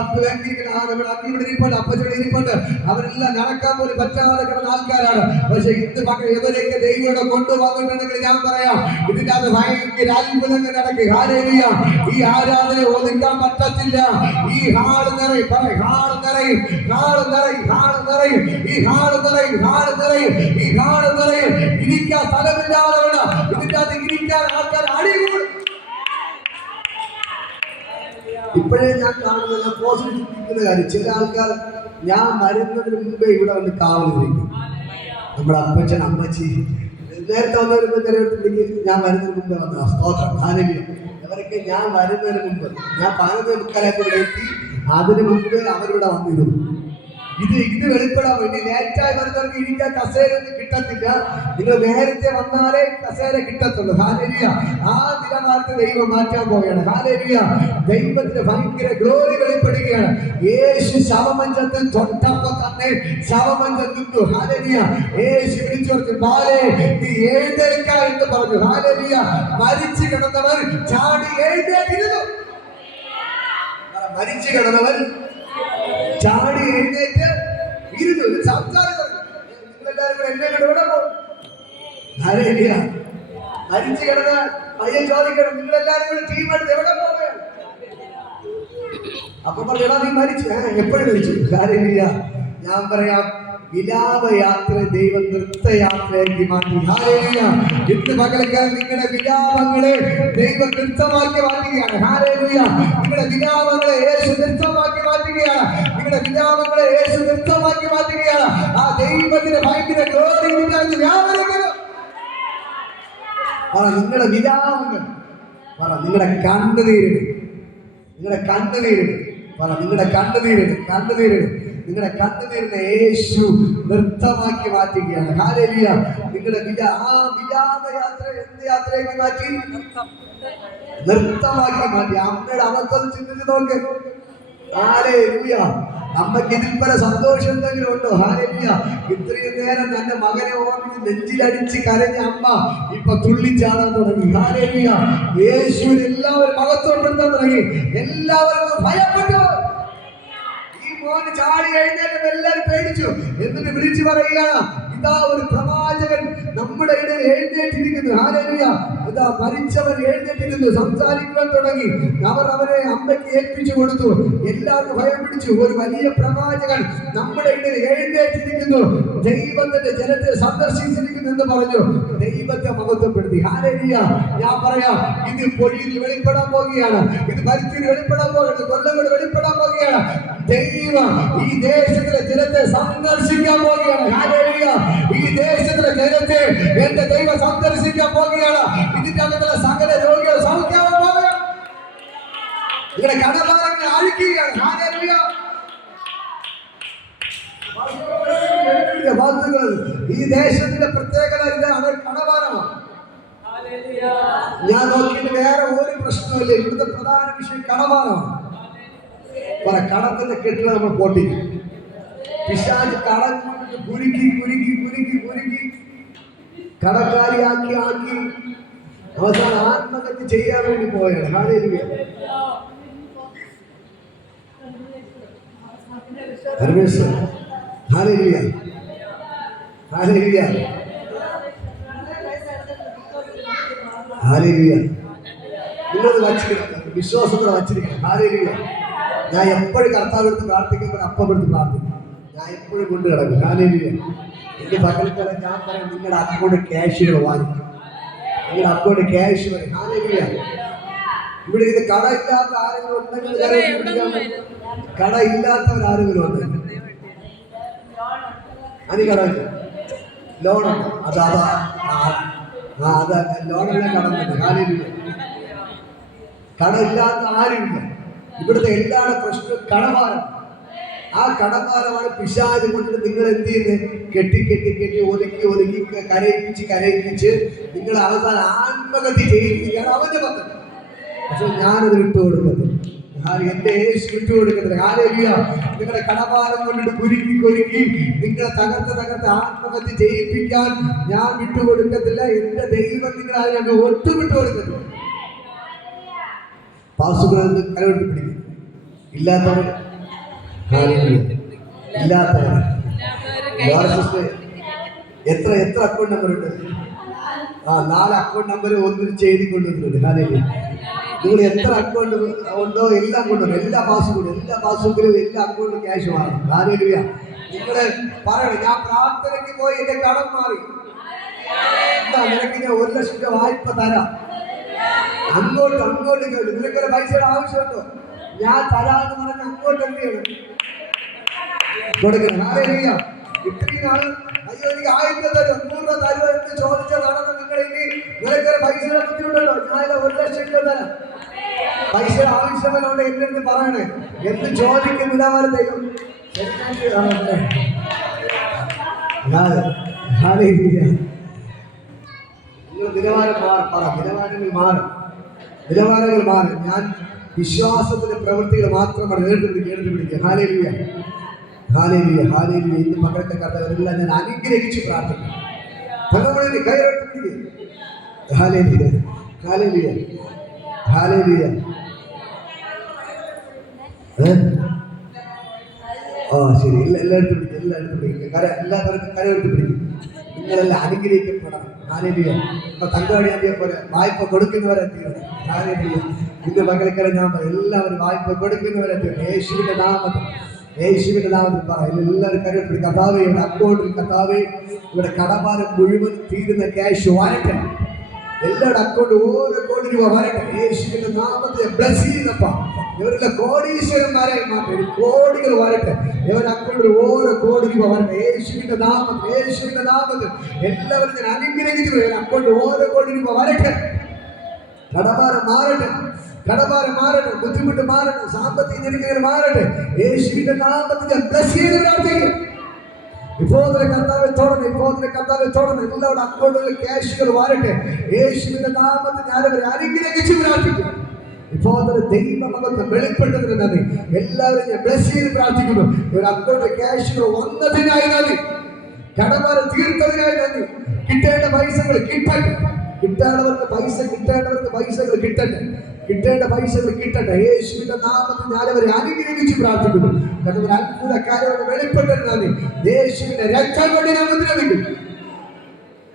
നമ്മുടെ അമ്മ ഇവിടെ ഇരിപ്പുണ്ട്, അപ്പച്ചവിടെ ഇരിപ്പുണ്ട്. അവരെല്ലാം നടക്കാൻ പോലും പറ്റാതെ കിടന്ന ആൾക്കാരാണ്. പക്ഷെ ഇന്ന് ഇവരെയൊക്കെ ദൈവം കൊണ്ടുവന്നിട്ടുണ്ടെങ്കിൽ ഞാൻ പറയാം, ഇതിന്റെ അത് ഭയങ്കര അത്ഭുതങ്ങൾ നടക്കും. ഹല്ലേലൂയ. ഈ ആരാധന ഒതുക്കാൻ പറ്റത്തില്ല. ഈ ഹാള് നിറയും. ഇരിക്കാൻ സ്ഥലമില്ലാതെ ഇരിക്കാൻ ആൾക്കാർ അടികൂടും. ഇപ്പോഴേ ഞാൻ കാണുന്നത് പോസിറ്റീവ് ചിന്തിക്കുന്ന കാര്യം. ചില ആൾക്കാർ ഞാൻ വരുന്നതിന് മുമ്പേ ഇവിടെ വന്ന് കാവലിരിക്കും. നമ്മുടെ അപ്പച്ചൻ അമ്മച്ചി നേരത്തെ വന്നിരുന്നെങ്കിൽ ഞാൻ വരുന്നതിന് മുമ്പേ വന്ന സ്തോത്രം. ഹല്ലേലൂയ. അവരൊക്കെ ഞാൻ വരുന്നതിന് മുമ്പ്, ഞാൻ 11:45 എത്തി, അതിന് മുമ്പേ അവരിവിടെ വന്നിരുന്നു. ഇത് വെളിപ്പെടാൻ വേണ്ടി ലേറ്റായി വരുന്നവർക്ക് ഇരിക്കാൻ കസേര കിട്ടത്തില്ല. നിങ്ങൾ നേരത്തെ വന്നാലേ കസേര കിട്ടത്തുള്ളൂ. ഹല്ലേലൂയ. ആ നിലവാരത്തെ ദൈവം മാറ്റാൻ പോവുകയാണ്. ഹല്ലേലൂയ. ദൈവത്തിന്റെ ഭയങ്കര ഗ്ലോറി വെളിപ്പെടുകയാണ്. യേശു ശവമഞ്ചത്തിൽ തൊട്ടപ്പോൾ തന്നെ ശവമഞ്ചം നിന്നു. ഹല്ലേലൂയ. യേശു വിളിച്ചു പറഞ്ഞു, ബാലേ നീ എഴുന്നേൽക്ക എന്ന് പറഞ്ഞു. ഹല്ലേലൂയ. മരിച്ചു കിടന്നവർ ചാടി എഴുന്നേറ്റിരുന്നു. മരിച്ചു കിടന്നവർ ചാടി എഴുന്നേറ്റ് ഇരുന്നു. സംസാരം നിങ്ങളെല്ലാവരും കൂടെ എന്നെ ഇവിടെ പോകും. ഹല്ലേലൂയ. മരിച്ചു കിടന്ന പയ്യൻ ചോദിക്കണം, നിങ്ങളെല്ലാവരും കൂടെ ടീമായിട്ട് എവിടെ പോവുകയാണ്? അപ്പൊ പറഞ്ഞാ നീ മരിച്ചു. എപ്പോഴും മരിച്ചു? ഹല്ലേലൂയ. ഞാൻ പറയാം, വിലാപയാത്ര ദൈവം നൃത്തയാത്രയാക്കി മാറ്റി. ഹല്ലേലൂയ. ഇന്ന് പകൽക്കാലം നിങ്ങളുടെ വിലാപങ്ങളെ ദൈവം നൃത്തമാക്കി മാറ്റുകയാണ്. ഹല്ലേലൂയ. നിങ്ങളുടെ വിലാപങ്ങളെ യേശു നൃത്തമാക്കി മാറ്റുകയാണ്. നിങ്ങളുടെ വിലാപങ്ങളെ യേശു നൃത്തമാക്കി മാറ്റുകയാണ്. ആ ദൈവത്തിന്റെ ഭയങ്കര ഗ്ലോറി വ്യാപരിക്കുന്നു. നിങ്ങളുടെ വിലാപങ്ങൾ പറ, നിങ്ങളുടെ കണ്ണുനീരിന്, നിങ്ങളുടെ കണ്ണുനീരിന് പറ, നിങ്ങളുടെ കണ്ണുനീരിന് നിങ്ങളുടെ കണ്ണുനീരിനെ യേശു നൃത്തമാക്കി മാറ്റുകയാണ്. ഹല്ലേലൂയ. നിങ്ങളുടെ വിലാപയാത്ര എന്ത് യാത്രയാക്കി മാറ്റി? നൃത്തമാക്കി മാറ്റി. അമ്മയുടെ അവസ്ഥ ചിന്തിച്ച് നോക്ക്. ഹല്ലേലൂയ. അമ്മയ്ക്ക് ഇതിൽ പല സന്തോഷം എന്തെങ്കിലും ഉണ്ടോ? ഹല്ലേലൂയ. ഇത്രയും നേരം തന്റെ മകനെ ഓർമ്മിച്ച് നെഞ്ചിലടിച്ച് കരഞ്ഞ അമ്മ ഇപ്പൊ തുള്ളിച്ചാടാൻ തുടങ്ങി. ഹല്ലേലൂയ. യേശുവിന് എല്ലാവരും മഹത്വപ്പെടുത്താൻ തുടങ്ങി. എല്ലാവർക്കും ഭയപ്പെട്ടു. മോന് ചാടി എഴുന്നേറ്റ് എല്ലാവരും പേടിച്ചു. എന്നിട്ട് വിളിച്ചു പറയുകയാണ്, ഇതാ ഒരു പ്രവാചകൻ നമ്മുടെ ഇടയിൽ എഴുന്നേറ്റിരിക്കുന്നു. ഹല്ലേലൂയ. ഇതാ മരിച്ചവൻ എഴുന്നേറ്റിരുന്നു, സംസാരിക്കാൻ തുടങ്ങി. അവർ അവരെ അമ്മയ്ക്ക് ഏൽപ്പിച്ചു കൊടുത്തു. എല്ലാവർക്കും ഭയം പിടിച്ചു. ഒരു വലിയ പ്രവാചകൻ നമ്മുടെ ഇടയിൽ എഴുന്നേറ്റിരിക്കുന്നു, ദൈവത്തിന്റെ ജനത്തെ സന്ദർശിച്ചിരിക്കുന്നു എന്ന് പറഞ്ഞു. ദൈവത്തെ മഹത്വപ്പെടുത്തി. ഹല്ലേലൂയ. ഞാൻ പറയാം, ഇത് പൊഴിയിൽ വെളിപ്പെടാൻ പോവുകയാണ്. ഇത് പരുത്തിയിൽ വെളിപ്പെടാൻ പോകുന്നത്, കൊല്ലങ്ങൾ വെളിപ്പെടാൻ പോവുകയാണ്. ദൈവം ഈ ദേശത്തിലെ ജനത്തെ സന്ദർശിക്കാൻ പോവുകയാണ്. ഹല്ലേലൂയ. ഈ ദേശത്തിലെ ജനത്തെ എന്റെ ദൈവം സന്ദർശിക്കാൻ പോവുകയാണ്. ഇതിന്റെ അകത്തുള്ള സകല രോഗികൾ സൗഖ്യമാകാൻ പോവുകയാണ്. നിങ്ങളുടെ കടഭാരങ്ങളെ അഴിക്കുകയാണ്. ഹല്ലേലൂയ. ഈ ദേശത്തിന്റെ പ്രത്യേകത ഇതാണ്, കടഭാരമാണ്. ഞാൻ നോക്കിയിട്ട് വേറെ ഒരു പ്രശ്നമില്ല. ഇവിടുത്തെ പ്രധാന വിഷയം കടഭാരമാണ്. കടത്തിന്റെ കെട്ടിടം നമ്മൾ പൊട്ടിക്കും. പിശാച് കടം കുരുക്കി കടക്കാരിയാക്കി അവസാനം ആത്മഹത്യ ചെയ്യാൻ വേണ്ടി പോയാണ്. ഹല്ലേലൂയ. ഹല്ലേലൂയ. ഹല്ലേലൂയ. ഹല്ലേലൂയ. നിങ്ങളത് വച്ചിരിക്കണം, വിശ്വാസത്തോടെ വച്ചിരിക്കണം. ഹല്ലേലൂയ. ഞാൻ എപ്പോഴും കർത്താവെടുത്ത് പ്രാർത്ഥിക്കുമ്പോൾ അപ്പം എടുത്ത് പ്രാർത്ഥിക്കും. ഞാൻ എപ്പോഴും കൊണ്ട് കിടക്കും. ഹല്ലേലൂയ. എന്റെ പകൽക്കാലം ഞാൻ പറയാം, നിങ്ങളുടെ അക്കൗണ്ട് ക്യാഷുകൾ വാങ്ങിക്കും. നിങ്ങളുടെ അക്കൗണ്ട് ക്യാഷ് വരും. ഹല്ലേലൂയ. ഇവിടെ ഇത് കട ഇല്ലാത്ത ആരെങ്കിലും ഉണ്ടെങ്കിൽ കട ഇല്ലാത്തവരാരെങ്കിലും ഉണ്ട്? അനി കടമില്ല, ലോണുണ്ട്. അതാ ലോണെല്ലാം കടന്നുണ്ട്. ഹല്ലേലൂയ. കട ഇല്ലാത്ത ആരുമില്ല. ഇവിടുത്തെ എല്ലാവരുടെ പ്രശ്നവും കടഭാരം. ആ കടഭാരമാണ് പിശാച് കൊണ്ടിട്ട് നിങ്ങൾ എന്ത് ചെയ്യുന്നത്? കെട്ടി ഒതുക്കി കരയിപ്പിച്ച് നിങ്ങൾ അവസാനം ആത്മഹത്യ ചെയ്യിപ്പിക്കുകയാണ് അവന്റെ പദ്ധതി. പക്ഷെ ഞാനത് വിട്ടുകൊടുക്കുന്നത്, എന്റെ യേശു വിട്ടുകൊടുക്കുന്നത്. ഹല്ലേലൂയ. നിങ്ങളുടെ കടഭാരം കൊണ്ടിട്ട് കുരുക്കി നിങ്ങളെ തകർത്ത് ആത്മഹത്യ ചെയ്യിപ്പിക്കാൻ ഞാൻ വിട്ടുകൊടുക്കത്തില്ല. എന്റെ ദൈവം നിങ്ങൾ അതിനെ ഒട്ടും വിട്ടുകൊടുക്കത്തില്ല. പാസുകളെന്ന് കരവെടുത്ത് പിടിക്കും. ഇല്ലാത്തവർ എത്ര അക്കൗണ്ട് നമ്പർ ഉണ്ട്? 4 അക്കൗണ്ട് നമ്പർ ഒന്നിച്ച് എഴുതി കൊണ്ടുവന്നിട്ടുണ്ട്. ഹല്ലേലൂയ. നിങ്ങൾ എത്ര അക്കൗണ്ട് ഉണ്ടോ എല്ലാം കൊണ്ടുവരും. എല്ലാ പാസ്ബുക്കിലും എല്ലാ അക്കൗണ്ടിലും ക്യാഷ് മാറും. ഹല്ലേലൂയ. നിങ്ങള് പറയണം, ഞാൻ പ്രാർത്ഥനയ്ക്ക് പോയി എന്റെ കടം മാറി, നിനക്ക് ഞാൻ 1 ലക്ഷം രൂപ വായ്പ തരാം. അങ്ങോട്ട് നിനക്കൊരു പൈസയുടെ ആവശ്യമുണ്ടോ? ഞാൻ തരാന്ന് പറഞ്ഞ് അങ്ങോട്ട് എന്ത് ചെയ്യണം? കൊടുക്കണം. ഹല്ലേലൂയ. ഇത്രയും നാൾ അയ്യോ എനിക്ക് 1000 തരും 100 രൂപ തരുമോ എന്ന് ചോദിച്ചതാണെന്ന് നിങ്ങൾ ഇനി നിനക്കൊരു പൈസയുടെ ബുദ്ധിമുട്ടുണ്ടോ? ഞാൻ 1 ലക്ഷം രൂപ തരാം. പൈസ ആവശ്യമല്ലോണ്ട് എന്റെ അടുത്ത് പറയണേ എന്ന് ചോദിക്കുന്നില്ല. ദൈവം നിങ്ങൾ നിലവാരം മാറും. നിലവാരങ്ങൾ മാറും. ഞാൻ വിശ്വാസത്തിന്റെ പ്രവൃത്തികൾ മാത്രമാണ് എടുത്തു പിടിക്കുക. Hallelujah, hallelujah, hallelujah. ഇന്ന് പകരത്തെ കർത്താവരെല്ലാം ഞാൻ അനുഗ്രഹിച്ച് പ്രാർത്ഥിക്കും. തലമുറയിൽ കൈറെടുത്ത് പിടിക്കുക. Hallelujah, hallelujah, hallelujah. ശരി, എല്ലായിടത്തും പിടിക്കും. എല്ലാത്തരത്തും കരയെടുത്ത് പിടിക്കും. നിങ്ങളെല്ലാം അനുഗ്രഹിക്കപ്പെടണം. ഹല്ലേലൂയ. ഇപ്പൊ തങ്കാടി അടിയെ പോലെ വായ്പ കൊടുക്കുന്നവരെ തീരണം. ഹല്ലേലൂയ. ഇന്ന് മകൾക്കരെ ഞാൻ എല്ലാവരും വായ്പ കൊടുക്കുന്നവരെ തീരണം. യേശുവിന്റെ നാമത്തിൽ പറ. എല്ലാവരും കരയെടുത്ത് പിടിക്കും. കർത്താവേ, ഇവിടെ അക്കൗണ്ടിൽ കർത്താവേ, ഇവിടെ കടഭാരം മുഴുവൻ തീരുന്ന ക്യാഷ് വരട്ടെ. എല്ലാവരുടെ അക്കൗണ്ട് ഓരോ കോടി രൂപ വരട്ടെ. യേശുവിന്റെ നാമത്തെ ബ്ലസ് ചെയ്യുന്നപ്പ ഇവരെല്ലാം കോടീശ്വരന്മാരെ മാറ്റും. കോടികൾ വരട്ടെ. ഇവരുടെ അക്കൗണ്ടിൽ ഓരോ കോടി രൂപ വരട്ടെ. യേശുവിന്റെ നാമത്തിൽ എല്ലാവരും ഞാൻ അനുഗ്രഹിക്കുന്നു. ഇവരുടെ അക്കൗണ്ടിൽ ഓരോ കോടി രൂപ വരട്ടെ. കടഭാരം മാറട്ടെ. ബുദ്ധിമുട്ട് മാറട്ടെ. സാമ്പത്തിക ഞെരുക്കങ്ങൾ മാറട്ടെ. യേശുവിന്റെ നാമത്തിൽ ബ്ലസ് ചെയ്ത് പ്രാർത്ഥിക്കും. ഇപ്പോൾ കർത്താവെ തൊടണം. എല്ലാവരുടെ അക്കൗണ്ടുകളിൽ ക്യാഷുകൾ വരട്ടെ. യേശുവിന്റെ നാമത്തിൽ ഞാനവരെ അനുഗ്രഹിച്ച് പ്രാർത്ഥിക്കുന്നു. ഇപ്പോൾ ദൈവമകത്വം വെളിപ്പെട്ടതിന് നന്ദി. എല്ലാവരും ഞാൻ ബ്ലസ് ചെയ്ത് പ്രാർത്ഥിക്കുന്നു. ഒരു അക്കൗണ്ട് ക്യാഷുകൾ വന്നതിനായി നന്ദി. കടഭാരം തീർത്തതിനായി നന്ദി. കിട്ടേണ്ട പൈസകൾ കിട്ടട്ടെ. കിട്ടേണ്ടവർക്ക് പൈസകൾ കിട്ടട്ടെ. യേശുവിന്റെ നാമത്തിൽ ഞാനവരെ അനുഗ്രഹിച്ച് പ്രാർത്ഥിക്കുന്നു. ഒരു അത്ഭുത കാര്യങ്ങൾ വെളിപ്പെട്ടതിന് നന്ദി. യേശുവിന്റെ രക്തം കൊണ്ട് ഞാൻ മുദ്രവെക്കും.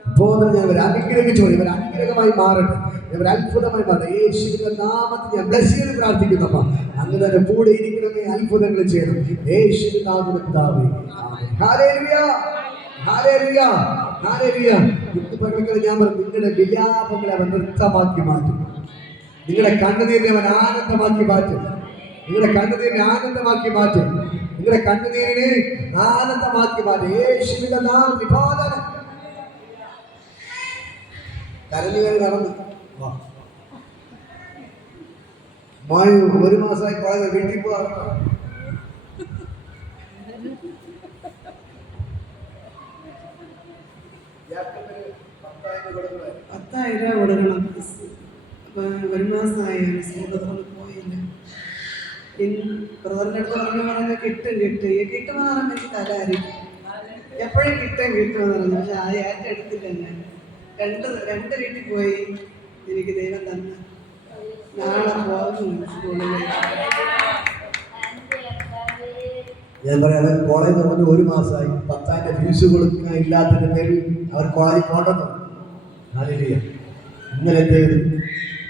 ഇപ്പോൾ ഞാൻ ഇവർ അനുഗ്രഹിച്ചു. ഇവർ അനുഗ്രഹമായി മാറട്ടെ. ഇവർ അത്ഭുതമായി മാറട്ടെ. യേശുവിന്റെ നാമത്തിൽ ഞാൻ ബ്ലസ് ചെയ്ത് പ്രാർത്ഥിക്കുന്നപ്പ അങ്ങനെ തന്നെ കൂടെ ഇരിക്കണമേ. അത്ഭുതങ്ങൾ ചെയ്യണം. യേശുവിന്റെ നാമത്തിൽ പിതാവേ. Hallelujah, hallelujah, hallelujah. ഇന്ന് പകൽക്കാലം ഞാൻ പറഞ്ഞു, നിങ്ങളുടെ വിലാപങ്ങളെ അവൻ നൃത്തമാക്കി മാറ്റും. നിങ്ങളുടെ കണ്ണുനീരിനെ അവൻ ആനന്ദമാക്കി മാറ്റും. നിങ്ങളുടെ കണ്ണുനീരിനെ ആനന്ദമാക്കി മാറ്റും. യേശുവിന്റെ നാമത്തിൽ കരഞ്ഞുകയറി നടന്നു. ഒരു മാസമായി പോയത് വീട്ടിൽ പോകാൻ 10,000 രൂപ കൊടുക്കണം. ഒരു മാസമായി സ്കൂളിൽ പോയില്ല. ബ്രദറിൻ്റെ അടുത്ത് പറഞ്ഞു കിട്ടുമെന്ന് പറഞ്ഞാൽ എനിക്ക് തരായിരിക്കും. എപ്പോഴും കിട്ടുമെന്ന് പറഞ്ഞു. പക്ഷെ ആ ഏറ്റെടുത്തില്ല. ഞാൻ രണ്ട് വീട്ടിൽ പോയി. എനിക്ക് ദൈവം തന്നു. നാളെ പോകുന്നു സ്കൂളിലേക്ക്. ഞാൻ പറയാം, അവർ കോളേജ് തുറന്ന് ഒരു മാസമായി. 10,000 ഫീസ് കൊടുക്കാൻ ഇല്ലാത്തതിന്റെ പേരിൽ അവർ കോളേജിൽ പോകണ്ടെന്നു. ഹല്ലേലൂയ. ഇന്നലെ എന്ത് ചെയ്തു?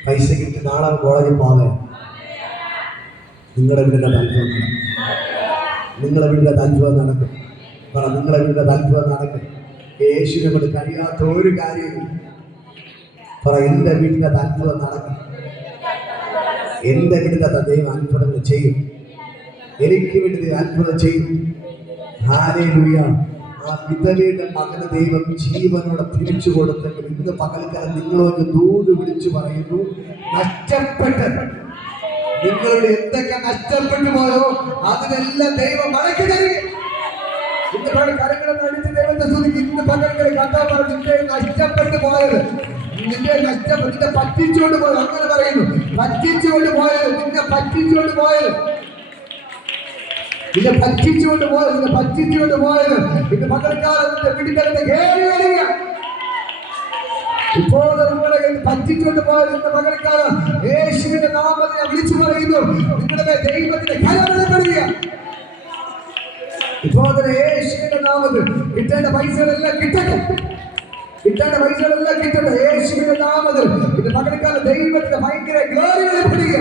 പൈസ കിട്ടി നാളെ കോളേജിൽ പോകാൻ. നിങ്ങളുടെ വീടിൻ്റെ താല്പര്യം നടക്കും. നിങ്ങളുടെ വീടിൻ്റെ താല്പര്യം നടക്കും. യേശുവിനെ കൊണ്ട് കഴിയാത്ത ഒരു കാര്യവും പറ. എൻ്റെ വീടിൻ്റെ താല്പര്യം നടക്കും. എൻ്റെ വീടിൻ്റെ ദൈവം അത്ഭുതങ്ങൾ ചെയ്യും. എനിക്ക് വേണ്ടി അത്ഭുതം ചെയ്യും. ഹല്ലേലൂയ. ആ വിധവയുടെ മകന് ദൈവം ജീവനോടെ തിരിച്ചു കൊടുത്തെങ്കിൽ ഇന്ന് പകൽക്കാലം നിങ്ങളോട് ദൂത് വിളിച്ചു പറയുന്നു, നഷ്ടപ്പെട്ടത് നിങ്ങളുടെ എന്തൊക്കെ നഷ്ടപ്പെട്ടു പോയോ അതിനെല്ലാം ദൈവം മടക്കി തരും. ഇന്ന് കരങ്ങളൊന്നും അടിച്ച് ദൈവത്തെ സ്തുതിക്കും. ഇന്ന് പകൽക്കാലം കണ്ടാൽ നിന്റെ നഷ്ടപ്പെട്ടു പോയത്, നിന്റെ പറ്റിച്ചുകൊണ്ട് പോയത്, അങ്ങനെ പറയുന്നു. പറ്റിച്ചുകൊണ്ട് പോയത് നിന്നെ പറ്റിച്ചുകൊണ്ട് പോയത് ഇന്ന് പകൽക്കാലം നിന്റെ പിടിക്കലത്തെ കേറി വരിക. ഇപ്പോൾ നിങ്ങളെ പറ്റിച്ചുകൊണ്ട് പോയത് ഇന്ന് പകൽക്കാലം യേശുവിന്റെ നാമത്തിൽ ഞാൻ വിളിച്ചു പറയുന്നു. നിങ്ങളുടെ ദൈവത്തിന്റെ കരമഴപ്പെടുക. ഇപ്പോൾ യേശുവിന്റെ നാമത്തിൽ കിട്ടേണ്ട പൈസകളെല്ലാം കിട്ടട്ടെ. യേശുവിന്റെ നാമത്തിൽ ഇന്ന് പകൽക്കാലം ദൈവത്തിന്റെ ഭയങ്കര ഗ്ലോറി വെളിപ്പെടുക.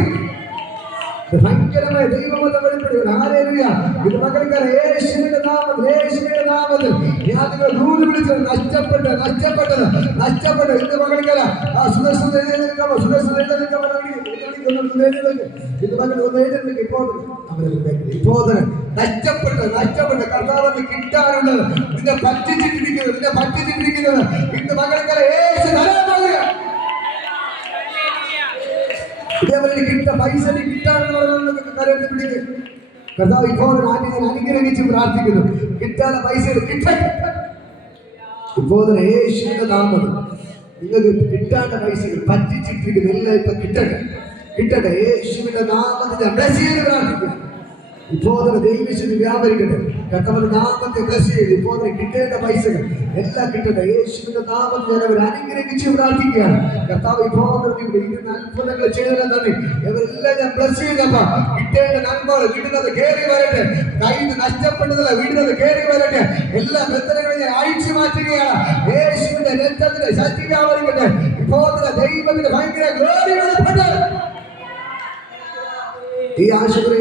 ഭയങ്കരമായ ദൈവമതം വെളിപ്പെടുക. ഹല്ലേലൂയ. ഇത് പകൽക്കാലം യേശുവിന്റെ നാമത്തിൽ ഞാൻ നിങ്ങൾ ദൂത് വിളിച്ചത് നഷ്ടപ്പെട്ടത് ഇന്ന് പകൽക്കാലം നഷ്ടപ്പെട്ട കർത്താവിന് കിട്ടാനുള്ളത് നിന്നെ പറ്റിച്ചിട്ടിരിക്കുന്നത് ഇന്ന് പകൽക്കാലം യേശു തരാനാവുക. ഇതേപോലെ കിട്ട പൈസ കിട്ടാണെന്ന് പറഞ്ഞ കരയിൽ പിടിക്കും. കർത്താവ് ഇപ്പോൾ അനുഗ്രഹിച്ച് പ്രാർത്ഥിക്കുന്നു. കിട്ടാനുള്ള പൈസ കിട്ടട്ടെ. ഇപ്പോൾ യേശുവിന്റെ നാമം നിങ്ങൾക്ക് കിട്ടാണ്ട പൈസകൾ പറ്റിച്ചിട്ടിരിക്കുന്ന എല്ലാം ഇപ്പൊ കിട്ടട്ടെ, കിട്ടട്ടെ. യേശുവിന്റെ നാമത്തിൽ ബ്ലസ് ചെയ്ത് പ്രാർത്ഥിക്കുന്നു. ഇപ്പോൾ ദൈവശക്തി വ്യാപരിക്കട്ടെ. കർത്താവിന്റെ നാമത്തെ ബ്ലസ് ചെയ്ത് ഇപ്പോൾ കിട്ടേണ്ട പൈസകൾ എല്ലാം കിട്ടട്ടെ. യേശുവിന്റെ നാമത്തിൽ അവർ അനുഗ്രഹിച്ച് പ്രാർത്ഥിക്കുകയാണ്. കർത്താവ് ഇപ്പോൾ ഇരുന്ന അത്ഭുതങ്ങൾ ചെയ്തത് നന്ദി. ഇവരെല്ലാം ഞാൻ ബ്ലസ് ചെയ്തപ്പോ കിട്ടേണ്ട നന്മകൾ വീടുന്നത് കയറി വരട്ടെ. കയ്യിൽ നിന്ന് നഷ്ടപ്പെട്ടതല്ല, വീടുന്നത് കയറി വരട്ടെ. എല്ലാ ബന്ധനങ്ങളും ഞാൻ അഴിച്ചു മാറ്റുകയാണ്. യേശുവിന്റെ രക്തത്തിന്റെ ശക്തി വ്യാപരിക്കട്ടെ. ഇപ്പോൾ ദൈവത്തിന്റെ ഭയങ്കര ഗ്ലോറി വെളിപ്പെട്ട് ഈ ആശുപത്രി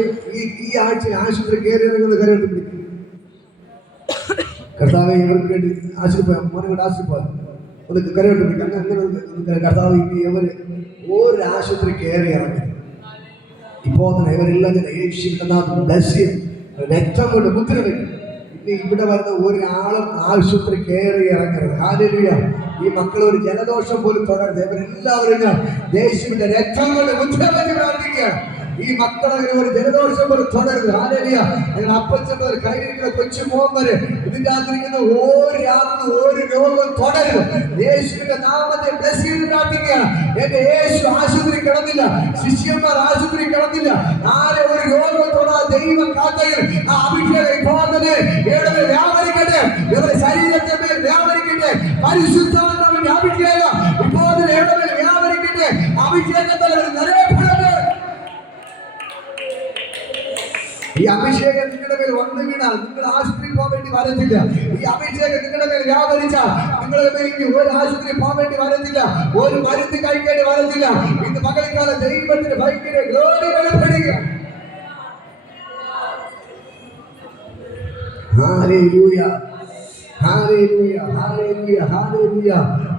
ഈ ആഴ്ച ആശുപത്രി കയറി ഇറങ്ങുന്ന കരയോട്ട് പിടിക്കും. കർത്താവ് ഇവർക്ക് വേണ്ടി ആശുപത്രി മോനെ ആശുപത്രി പോയാൽ ഒന്ന് കരയോട്ട് പിടിക്കും. അങ്ങനെ കർത്താവ് ഇവര് ഒരു ആശുപത്രി കയറി ഇറങ്ങി. ഇപ്പോൾ തന്നെ ഇവരെല്ലാം തന്നെ യേശുവിന്റെ രക്തം കൊണ്ട് മുദ്ര വെക്കും. ഇനി ഇവിടെ വരുന്ന ഒരാളും ആശുപത്രി കയറി ഇറങ്ങരുത്. ഹല്ലേലൂയ. ഈ മക്കൾ ഒരു ജലദോഷം പോലും തുടരുത്. ഇവരെല്ലാവരും യേശുവിന്റെ രക്തം കൊണ്ട് മുദ്ര വെച്ച് പ്രാർത്ഥിക്കുകയാണ്. ഈ മക്കളെ ഒരു ജലദോഷം പോലെ തുടരുത്. ഹല്ലേലൂയ. ഞങ്ങൾ അപ്പച്ചൻ മുതൽ കയ്യിലിരിക്കുന്ന കൊച്ചു മോൻ വരെ ഇതിന്റെ അകത്തിരിക്കുന്ന ഒരാൾക്കും ഒരു രോഗം തുടരുത്. യേശുവിന്റെ നാമത്തെ ബ്ലസ് ചെയ്ത് പ്രാർത്ഥിക്കുകയാണ്. എന്റെ യേശു ആശുപത്രി കിടന്നില്ല, ശിഷ്യന്മാർ ആശുപത്രി കിടന്നില്ല. ആരെ ഒരു രോഗം തൊടാതെ ദൈവം കാത്തയിൽ ആ അഭിഷേകം ഇപ്പോൾ തന്നെ ഇവരുടെ വ്യാപരിക്കട്ടെ. ഇവരുടെ ശരീരത്തെ മേൽ വ്യാപരിക്കട്ടെ. പരിശുദ്ധാത്മാവിന്റെ അഭിഷേകം ഇപ്പോൾ തന്നെ ഇവരുടെ മേൽ വ്യാപരിക്കട്ടെ. അഭിഷേകത്താൽ അവർ നിറയപ്പെടട്ടെ. ഈ അഭിഷേകം നിങ്ങളുടെ മേൽ വന്നു വീണാൽ നിങ്ങൾ ആശുപത്രിയിൽ പോകാൻ വേണ്ടി വരത്തില്ല. ഈ അഭിഷേകം നിങ്ങളുടെ മേൽ വ്യാപരിച്ചാൽ നിങ്ങളുടെ മേൽ ഒരു ആശുപത്രിയിൽ പോകാൻ വേണ്ടി വരത്തില്ല, ഒരു മരുന്ന് കഴിക്കേണ്ടി വരത്തില്ല. ഇന്ന് പകൽക്കാലം ദൈവത്തിന്റെ ഭയങ്കര ഗ്ലോറി വെളിപ്പെടുക. Hallelujah, hallelujah, hallelujah, hallelujah.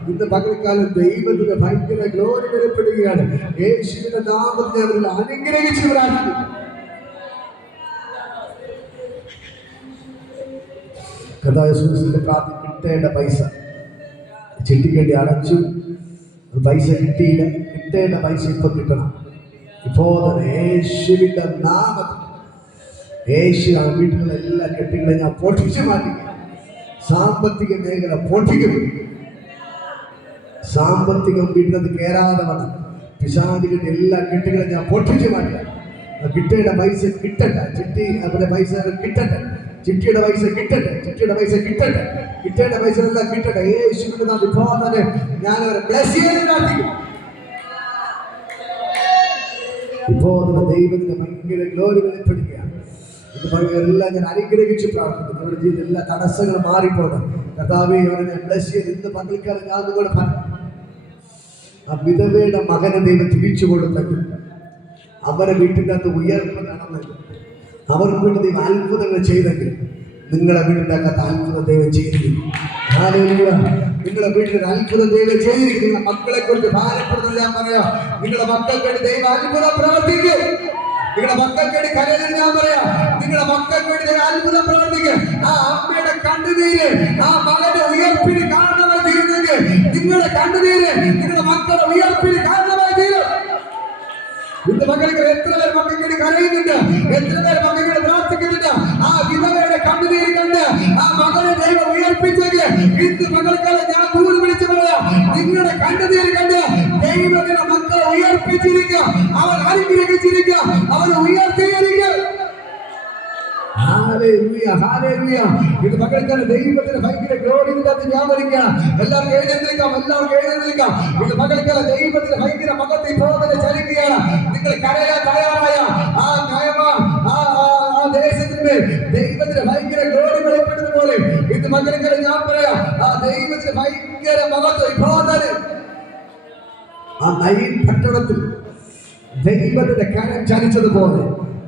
ഇന്ന് പകൽക്കാലം ദൈവത്തിന്റെ ഭയങ്കര ഗ്ലോറി വെളിപ്പെടുകയാണ്. യേശുവിന്റെ നാമത്തിൽ അവരിൽ അനുഗ്രഹിച്ച് പ്രാർത്ഥിക്കുന്നു. കഥാസുസിന്റെ പ്രാർത്ഥന കിട്ടേണ്ട പൈസ ചിട്ടിക്കേണ്ടി അടച്ചു, പൈസ കിട്ടിയില്ല. കിട്ടേണ്ട പൈസ ഇപ്പൊ കിട്ടണം. ഇപ്പോ തന്നെ യേശുവിന്റെ നാമത്തിൽ യേശു ആ വീട്ടിലെല്ലാം കെട്ടികളെ ഞാൻ പൊട്ടിച്ചു മാറ്റി. സാമ്പത്തിക മേഖല പൊട്ടിക്കുന്നു. സാമ്പത്തികം വീട്ടിനത് കയറാതെ വേണം. പിശാചികളുടെ എല്ലാ കെട്ടുകളും ഞാൻ പൊട്ടിച്ചു മാറ്റി. കിട്ടേണ്ട പൈസ കിട്ടട്ടെ. ചിട്ടി അവരുടെ പൈസ കിട്ടട്ടെ. ചിട്ടിയുടെ പൈസ കിട്ടട്ടെ. ചിട്ടിയുടെ പൈസ കിട്ടട്ടെ. കിട്ടേണ്ട പൈസ എല്ലാം കിട്ടട്ടെ. യേശുവിന്റെ നാമത്തിൽ ഇപ്പോൾ തന്നെ ഞാൻ അവരെ ബ്ലസ് ചെയ്ത് പ്രാർത്ഥിക്കും. ഇപ്പോൾ തന്നെ ദൈവത്തിന്റെ ഭയങ്കര ഗ്ലോറി വെളിപ്പെടുകയാണ്. ഇത് എല്ലാം ഞാൻ അനുഗ്രഹിച്ച് പ്രാർത്ഥിക്കുന്നു. നിങ്ങളുടെ ജീവിതത്തിൽ എല്ലാ തടസ്സങ്ങളും മാറിപ്പോട്ടെ. കർത്താവേ അവരെ ഞാൻ ബ്ലസ് ചെയ്ത് ഇന്ന് പകൽക്കാലം ഞാൻ നിങ്ങളോട് പറഞ്ഞു. ആ വിധവയുടെ മകനെ ദൈവം തിരിച്ചു കൊടുത്തെങ്കിൽ അവരെ വീട്ടിൻ്റെ അകത്ത് ഉയർപ്പ് നടന്നെങ്കിൽ അവർക്ക് വേണ്ടി ദൈവം അത്ഭുതങ്ങൾ ചെയ്തെങ്കിൽ നിങ്ങളുടെ വീടിൻ്റെ അകത്ത് അത്ഭുതം ദൈവം ചെയ്തിരിക്കും. ഹല്ലേലൂയ. നിങ്ങളുടെ വീട്ടിൽ ഒരു അത്ഭുതം ദൈവം ചെയ്തിരിക്കും. നിങ്ങളുടെ മക്കളെ കുറിച്ച് ഭാരപ്പെടുന്നത് ഞാൻ പറയാം. നിങ്ങളുടെ മക്കൾക്ക് വേണ്ടി ദൈവം അത്ഭുതം പ്രവർത്തിക്കും. നിങ്ങളുടെ മക്കൾക്ക് വേണ്ടി കരയിൽ ഞാൻ പറയാം. നിങ്ങളുടെ മക്കൾക്ക് വേണ്ടി ദൈവം അത്ഭുതം പ്രവർത്തിക്കും. ആ അമ്മയുടെ കണ്ണുനീര് ആ മകന്റെ ഉയർപ്പിന് കാരണമായി തീരുന്നെങ്കിൽ നിങ്ങളുടെ കണ്ണുനീര് നിങ്ങളുടെ മക്കളുടെ ഉയർപ്പിന് കാരണമായി തീരും. ഇന്ന് മക്കൾക്ക് എത്ര പേർ മക്കൾക്ക് കരയുന്നുണ്ട്, എത്ര പേർ മക്കൾക്ക് പ്രാർത്ഥിക്കുന്നുണ്ട്. ആ വിധവയുടെ കണ്ണുനീര് കണ്ട് ആ മകനെ ദൈവം ഉയർപ്പിച്ചെങ്കിൽ ഇന്ന് മകൾക്കാലം ഞാൻ ദൂരം വിളിച്ചു പറയാം. നിങ്ങളുടെ കണ്ണുനീര് കണ്ട് ദൈവത്തിന്റെ മക്കളെ ഉയർപ്പിച്ചിരിക്കുക, അവൻ അനുഗ്രഹിച്ചിരിക്കുക, അവനെ ഉയർത്തിയിരിക്കുക. Hallelujah, hallelujah. ഇത് പകൽക്കാലം ദൈവത്തിന്റെ ഭയങ്കര ഗ്ലോറി വ്യാപരിക്കുകയാണ്. എല്ലാവർക്കും എഴുന്നേൽക്കാം, എല്ലാവർക്കും എഴുന്നേൽക്കാം. ഇത് പകൽക്കാലം ദൈവത്തിന്റെ ഭയങ്കര മകത്തെ ഇപ്പോൾ തന്നെ ചലിക്കുകയാണ്. നിങ്ങൾ കരയാൻ തയ്യാറായ ആ ദേശത്തിന്റെ ദൈവത്തിന്റെ ഭയങ്കര ഗ്ലോറി വെളിപ്പെടുന്ന പോലെ ഇത് പകൽക്കാലം ഞാൻ പറയാം. ആ ദൈവത്തിന്റെ ഭയങ്കര മകത്വം ഇപ്പോൾ തന്നെ ആ നൈൻ പട്ടണത്തിൽ ദൈവത്തിന്റെ കരം ചലിച്ചതുപോലെ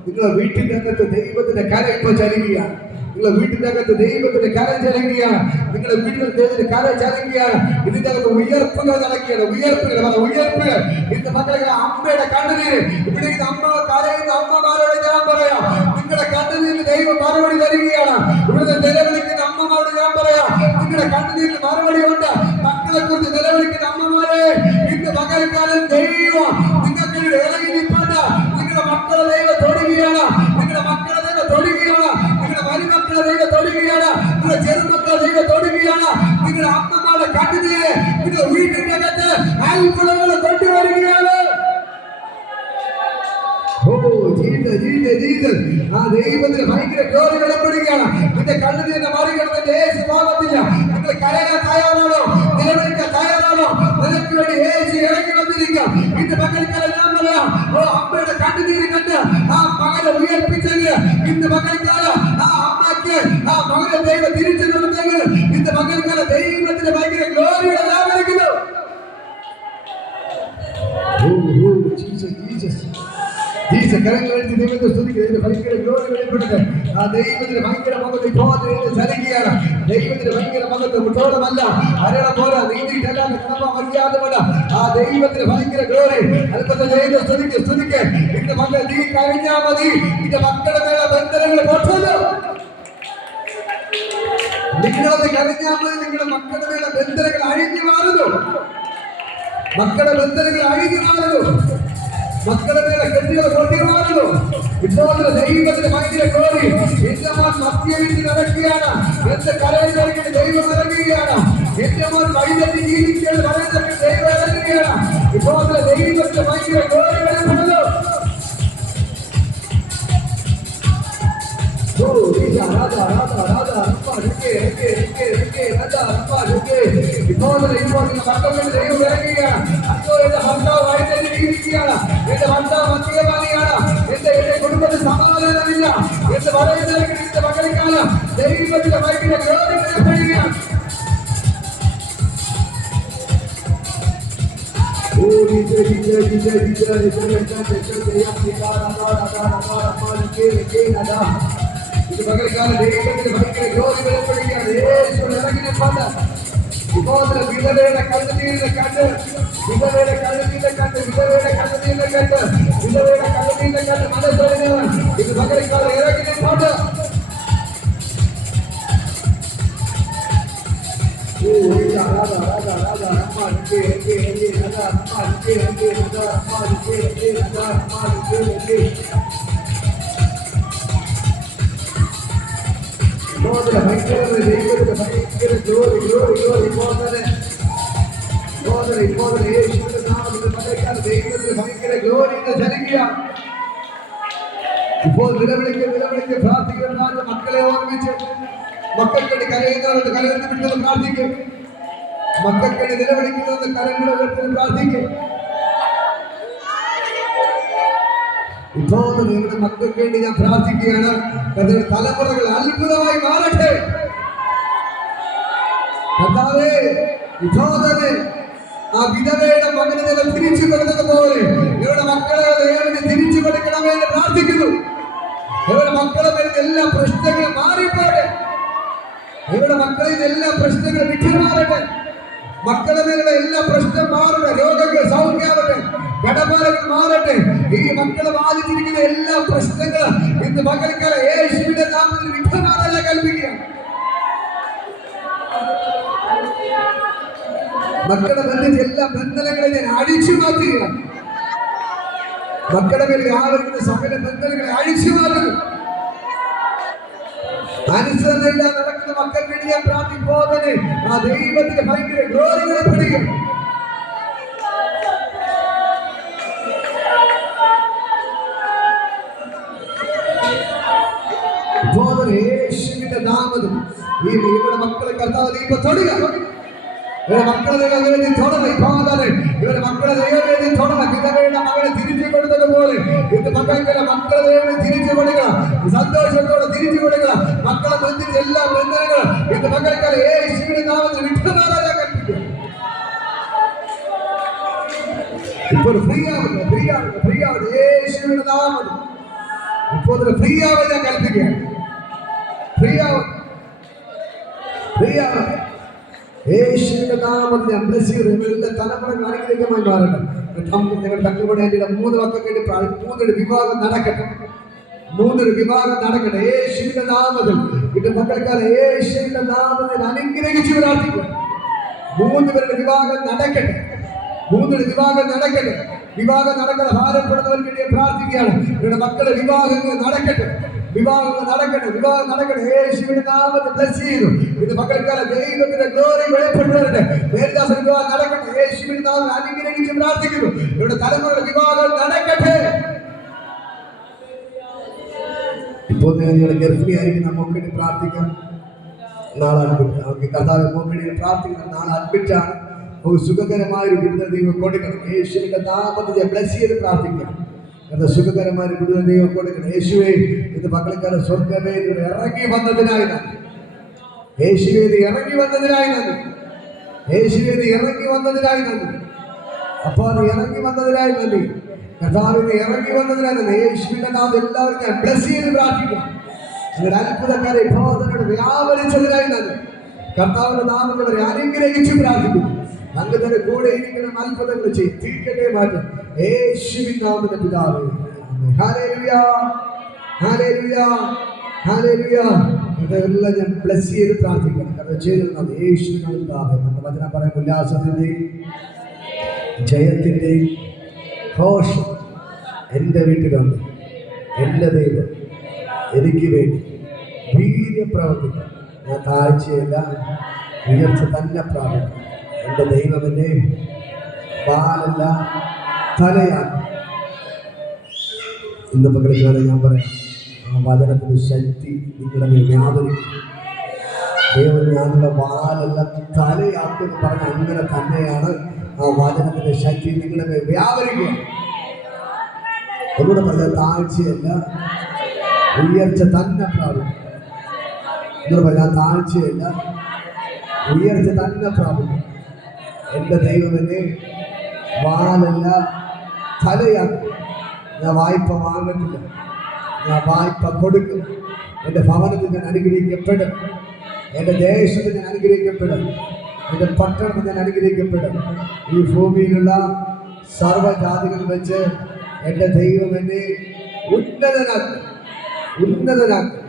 നിങ്ങളുടെ വീട്ടിന്റെ അകത്ത് ദൈവത്തിന്റെ കരം ഇപ്പോൾ ചലിക്കുകയാണ്. നിങ്ങളുടെ വീട്ടിന്റെ അകത്ത് ദൈവത്തിന്റെ കരം ചലിക്കുകയാണ്. നിങ്ങളുടെ വീട്ടിൽ ദൈവത്തിന്റെ കരം ചലിക്കുകയാണ്. ഇതിന്റെ അകത്ത് ഉയർപ്പുകൾ നടക്കുകയാണ്. ഉയർപ്പുകൾ ഇന്ന് മക്കളെ അമ്മയുടെ കണ്ണുനീര് ഇവിടെ അമ്മ കരയുന്ന അമ്മമാരോട് ഞാൻ പറയാം. നിങ്ങളുടെ കണ്ണുനീരിന് ദൈവം മറുപടി തരികയാണ്. ഇവിടുത്തെ നിലവിളിക്കുന്ന അമ്മമാരോട് ഞാൻ പറയാം. നിങ്ങളുടെ കണ്ണുനീരിന് മറുപടി ഉണ്ട്. മക്കളെ കുറിച്ച് നിലവിളിക്കുന്ന അമ്മമാരെ ഇന്ന് പകൽക്കാലം ദൈവം നിങ്ങൾക്ക് ഇറങ്ങി നിൽപ്പണ്ട. നിങ്ങളുടെ മക്കളെ ദൈവം തൊടുകയാണ്. നിങ്ങളുടെ മക്കളെ ദൈവം നിങ്ങളുടെ അമ്മമാരുടെ കണ്ണുനീര് നിങ്ങളുടെ വീട്ടിന്റെ അകത്ത് അത്ഭുതങ്ങൾ കൊണ്ടുവരികയാണ്. ആ ദൈവത്തിന് ഭയങ്കര ഗ്ലോറി വെളിപ്പെടുകയാണ്. നിന്റെ കണ്ണുനീരിനെ മറികടന്ന് യേശു പോകത്തില്ല. നിങ്ങൾ കരയാൻ തയ്യാറാണോ? നിലവിളിക്കാൻ തയ്യാറാണോ? നിനക്ക് വേണ്ടി യേശു ഇറങ്ങി വന്നിരിക്കാം. ഇന്ന് പകൽക്കാലം ഞാൻ പറയാം, ഓ അമ്മയുടെ കണ്ണുനീര് കണ്ട് ആ മകനെ ഉയർപ്പിച്ചെങ്കിൽ ഇന്ന് പകൽക്കാലം ആ അമ്മയ്ക്ക് ആ മകനെ ദൈവം തിരിച്ചു കൊടുത്തെങ്കിൽ ഇന്ന് പകൽക്കാലം ദൈവത്തിന് ഭയങ്കര ഗ്ലോറിയുടെ ലാഭരിക്കുന്നു. ദൈവത്തെ സ്തുതിക്കുക. ഭയങ്കര ഗ്ലോറി വെളിപ്പെട്ടിട്ട് ആ ദൈവത്തിന് ഭയങ്കര മകത്ത് ഇപ്പോൾ ചലിക്കുകയാണ്. ദൈവത്തിന് ഭയങ്കര മകത്ത് മുട്ടോളമല്ല, അരള പോലെ നീതിയിട്ടല്ലാതെ കടമ മര്യാദമല്ല. ആ ദൈവത്തിന് ഭയങ്കര ഗ്ലോറി. അതുപോലെ ദൈവത്തെ സ്തുതിക്ക്. നിന്റെ മക്കൾ നീ കഴിഞ്ഞാൽ മതി. നിന്റെ മക്കളുടെ മേലെ ബന്ധനങ്ങൾ പൊട്ടുന്നു. നിങ്ങളത് കഴിഞ്ഞാൽ മതി. നിങ്ങളുടെ മക്കളുടെ മേലെ ബന്ധനങ്ങൾ അഴിഞ്ഞു മാറുന്നു. മക്കളുടെ ബന്ധനങ്ങൾ അഴിഞ്ഞു മാറുന്നു. മക്കളുടെ മേലെ കെട്ടുകൾ പൊട്ടിമാറുന്നു. ഇപ്പോൾ ദൈവത്തിന് ഭയങ്കര ഗ്ലോറി. എന്റെ മോൻ മദ്യപിച്ച് നടക്കുകയാണ്. എന്റെ കരയിലേക്ക് ദൈവം ഇറങ്ങുകയാണ്. എന്റെ മോൻ വഴിതെറ്റി ജീവിക്കാൻ പറയുന്ന ദൈവം ഇറങ്ങുകയാണ്. ഇപ്പോൾ ദൈവത്തിന് ഭയങ്കര ഗ്ലോറി വരുന്നു. എന്റെ ഭർത്താവ് മദ്യപാനിയാണ്. എന്റെ കുടുംബത്തിൽ സമാധാനമില്ല എന്ന് പറയുന്ന മകൾക്കാലം ദൈവത്തിന്റെ ഭയങ്കര ഗ്ലോറിയാണ്. ഇത് പകൽക്കാലം ദൈവത്തിന്റെ ഭയങ്കര ഗ്ലോറി വെളിപ്പെടുകയാണ്. യേശു ഇറങ്ങിനെ കൊണ്ട് ഇപ്പോൾ വിധവയുടെ കണ്ണുനീരിനെ കണ്ട് മനസ്സറിഞ്ഞവൻ ഇത് പകൽക്കാലം ഇറങ്ങിനെ കൊണ്ട് ഭയങ്കര ഗ്ലോറി ഭയങ്കര ഗ്ലോറി ജനിക്കുക. ഇപ്പോൾ നിലവിളിക്ക് പ്രാർത്ഥിക്കുന്ന മക്കളെ ഓർമ്മിച്ച് മക്കൾക്കേണ്ടി കരയുന്നവർക്ക് കരയുന്ന വിട്ടത് പ്രാർത്ഥിക്കും. മക്കൾക്കേണ്ടി നിലവിളിക്കുന്നവർക്ക് കരങ്ങളുടെ ഉയർത്തി പ്രാർത്ഥിക്കും. ഇപ്പോൾ നിങ്ങളുടെ മക്കൾക്ക് വേണ്ടി ഞാൻ പ്രാർത്ഥിക്കുകയാണ്. തലമുറകൾ അത്ഭുതമായി മാറട്ടെ. കർത്താവേ, ഇതോതനെ ആ വിധവയുടെ മകനെ നിങ്ങൾ തിരിച്ചു കൊടുത്തത് പോലെ ഇവരുടെ മക്കളെ ദൈവത്തിന് തിരിച്ചു കൊടുക്കണമെന്ന് പ്രാർത്ഥിക്കുന്നു. ഇവരുടെ മക്കളെ വരുന്ന എല്ലാ പ്രശ്നങ്ങളും മാറിപ്പോട്ടെ. ഇവരുടെ മക്കളിൽ എല്ലാ പ്രശ്നങ്ങളും വിട്ടുമാറട്ടെ. മക്കളുടെ മേലുള്ള എല്ലാ പ്രശ്നം മാറട്ടെ. രോഗങ്ങൾ സൗഖ്യമാവട്ടെ. കടഭാരങ്ങൾ മാറട്ടെ. ഈ മക്കളെ ബാധിച്ചിരിക്കുന്ന എല്ലാ പ്രശ്നങ്ങളും ഇന്ന് പകൽക്കാലം യേശുവിന്റെ നാമത്തിൽ വിട്ടുമാറാൻ കൽപ്പിക്കുകയാണ്. മക്കളുടെ ബന്ധത്തിൽ എല്ലാ ബന്ധനങ്ങളെ ഞാൻ അഴിച്ചു മാറ്റുകയാണ്. മക്കളുടെ മേൽ ആവർക്കുന്ന സകല ബന്ധനങ്ങളെ അഴിച്ചു മാറ്റുന്നു. അനുസരണയില്ല നടക്കുന്ന മക്കൾക്ക് വേണ്ടി ഞാൻ പ്രാർത്ഥിപ്പോന്നെ ആ ദൈവത്തിന്റെ ഭയങ്കര ഗ്ലോറി വെളിപ്പെടുക. യേശുവിന്റെ നാമത്തിൽ ഈ ഇവിടെ മക്കളെ കർത്താവ് ദൈവം തൊടുക. ഇവരുടെ മക്കളെ ദൈവവേദി തൊടണം. ഇവരുടെ മക്കളെ ദൈവവേദി തൊടണം. വിധവയുടെ മകളെ തിരിച്ചു കൊടുത്തതുപോലെ ഇന്ന് മക്കൾക്കുള്ള മക്കളെ ദൈവം തിരിച്ചു കൊടുക്കുക. സന്തോഷത്തോടെ തിരിച്ചു കൊടുക്കുക. മക്കളെ ബന്ധിച്ച എല്ലാ ബന്ധനങ്ങളും ഇന്ന് മക്കൾക്കുള്ള യേശുവിന്റെ നാമത്തിൽ വിട്ടുമാറാൻ കൽപ്പിക്കുക. ഇപ്പോൾ ഫ്രീ ആവുക യേശുവിന്റെ നാമത്തിൽ. ഇപ്പോൾ ഫ്രീ ആവാൻ ഞാൻ കൽപ്പിക്കുകയാണ്. ഫ്രീ ആവുക യേശുവിന്റെ നാമത്തിൽ ഞാൻ ബ്ലസ്സിയുടെ തലമുറകൾ അനുഗ്രഹമായി മാറട്ടെ. നിങ്ങൾ തങ്ങളുടെ മൂന്ന് മക്കൾക്ക് മൂന്നൊരു വിഭാഗം നടക്കട്ടെ. യേശുവിന്റെ നാമത്തിൽ ഇത് മക്കൾക്കാല യേശുവിന്റെ നാമത്തിൽ അനുഗ്രഹിച്ചു പ്രാർത്ഥിക്കുക. മൂന്നുപേരുടെ വിഭാഗം നടക്കട്ടെ. വിവാഹം നടക്കുന്ന ഭാരപ്പെടുന്നവർക്ക് വേണ്ടി പ്രാർത്ഥിക്കുകയാണ്. നിങ്ങളുടെ മക്കളുടെ വിവാഹങ്ങൾ നടക്കട്ടെ. വിവാഹങ്ങൾ നടക്കട്ടെ, വിവാഹം നടക്കട്ടെ. യേശുവിന്റെ നാമത്തിൽ ബ്ലസ് ചെയ്യുന്നു. ഇത് പകൽക്കാലം ദൈവത്തിന്റെ ഗ്ലോറി വെളിപ്പെട്ടു വരട്ടെ. ദേവദാസൻ വിവാഹം നടക്കട്ടെ. യേശുവിന്റെ നാമത്തിൽ അനുഗ്രഹിച്ച് പ്രാർത്ഥിക്കുന്നു. ഇവിടെ തലമുറയുടെ വിവാഹങ്ങൾ നടക്കട്ടെ. ഇപ്പോൾ നിങ്ങൾ ഗർഭിണിയായിരിക്കും, നമുക്ക് വേണ്ടി പ്രാർത്ഥിക്കാം. നാളെ അഡ്മിറ്റ്, നമുക്ക് കർത്താവ് മോക്കിടയിൽ പ്രാർത്ഥിക്കണം. നാളെ അഡ്മിറ്റാണ്. ഒരു സുഖകരമായ ഒരു വിടുതൽ ദൈവം കൊടുക്കണം. യേശുവിന്റെ നാമത്തിൽ ബ്ലസ് ചെയ്ത് പ്രാർത്ഥിക്കാം. എന്ന സുഖകരമായ ഒരു വിടുതൽ ദൈവം കൊടുക്കണം. യേശുവേ, ഇത് പകൽക്കാലം സ്വർഗ്ഗമേ ഇവിടെ ഇറങ്ങി വന്നതിനായി നന്ദി. യേശുവേ, ഇത് ഇറങ്ങി വന്നതിനായി നന്ദി. യേശുവേ, ഇത് ഇറങ്ങി വന്നതിനായി നന്ദി. അപ്പോൾ അത് ഇറങ്ങി വന്നതിനായി നന്ദി. കർത്താവിന് ഇറങ്ങി വന്നതിനായി നന്ദി. യേശുവിന്റെ നാമം എല്ലാവരും ഞാൻ ബ്ലസ് ചെയ്ത് പ്രാർത്ഥിക്കാം. നിങ്ങളുടെ അത്ഭുതക്കാരെ ബോധനോട് വ്യാപരിച്ചതിനായി നന്ദി. കർത്താവിന്റെ നാമത്തിൽ അവരെ അനുഗ്രഹിച്ച് പ്രാർത്ഥിക്കുന്നു. അങ്ങ് തന്നെ കൂടെ ഇരിക്കണം, അത്ഭുതങ്ങൾ ചെയ്യും, തീർക്കട്ടെ മാറ്റം. യേശുവിൻ നാമത്തിൽ പിതാവേ, ഹല്ലേലൂയ, ഹല്ലേലൂയ, ഹല്ലേലൂയ. ഇതെല്ലാം ഞാൻ ബ്ലസ് ചെയ്ത് പ്രാർത്ഥിക്കണം. കാരണം ചെയ്തിരുന്നത് യേശുവിൻ നാമത്തിൽ പിതാവേ. നമ്മുടെ വചനം പറയാം, ഉല്ലാസത്തിന്റെയും ജയത്തിന്റെയും ഘോഷം എൻ്റെ വീട്ടിലുണ്ട്. എൻ്റെ ദൈവം എനിക്ക് വേണ്ടി വീര്യപ്രവർത്തിക്കും. ഞാൻ താഴ്ചയല്ല, ഉയർച്ച തന്നെ പ്രാപിക്കും. എൻ്റെ ദൈവം എന്നെ പാലല്ല തലയാണ്. ഇന്ന് പകൽക്കാലം ഞാൻ പറയാം, ആ വചനത്തിൻ്റെ ശക്തി നിങ്ങളുടെ മേൽ വ്യാപരിക്കും. ദൈവം ഞാനുള്ള വാലല്ല തലയാക്കുമെന്ന് പറഞ്ഞ അങ്ങനെ തന്നെയാണ് ആ വചനത്തിൻ്റെ ശക്തി നിങ്ങളുടെ മേൽ വ്യാപരിക്കുക. ഒന്നുകൂടെ പറഞ്ഞ താഴ്ചയല്ല, ഉയർച്ച തന്നെ പ്രാപിക്കും. എന്നോട് പറഞ്ഞാൽ താഴ്ചയല്ല, ഉയർച്ച തന്നെ പ്രാപിക്കും. എൻ്റെ ദൈവം എന്നെ വാലല്ല തലയാക്കും. ഞാൻ വായ്പ വാങ്ങത്തില്ല, ഞാൻ വായ്പ കൊടുക്കും. എൻ്റെ ഭവനത്തിൽ ഞാൻ അനുഗ്രഹിക്കപ്പെടും. എൻ്റെ ദേശത്ത് ഞാൻ അനുഗ്രഹിക്കപ്പെടും. എൻ്റെ പട്ടണത്തിൽ ഞാൻ അനുഗ്രഹിക്കപ്പെടും. ഈ ഭൂമിയിലുള്ള സർവ്വജാതികൾ വെച്ച് എൻ്റെ ദൈവം എന്നെ ഉന്നതനാക്കും, ഉന്നതനാക്കും.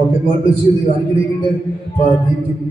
Okay, God bless you. ദൈവം അനുഗ്രഹിക്കട്ടെ.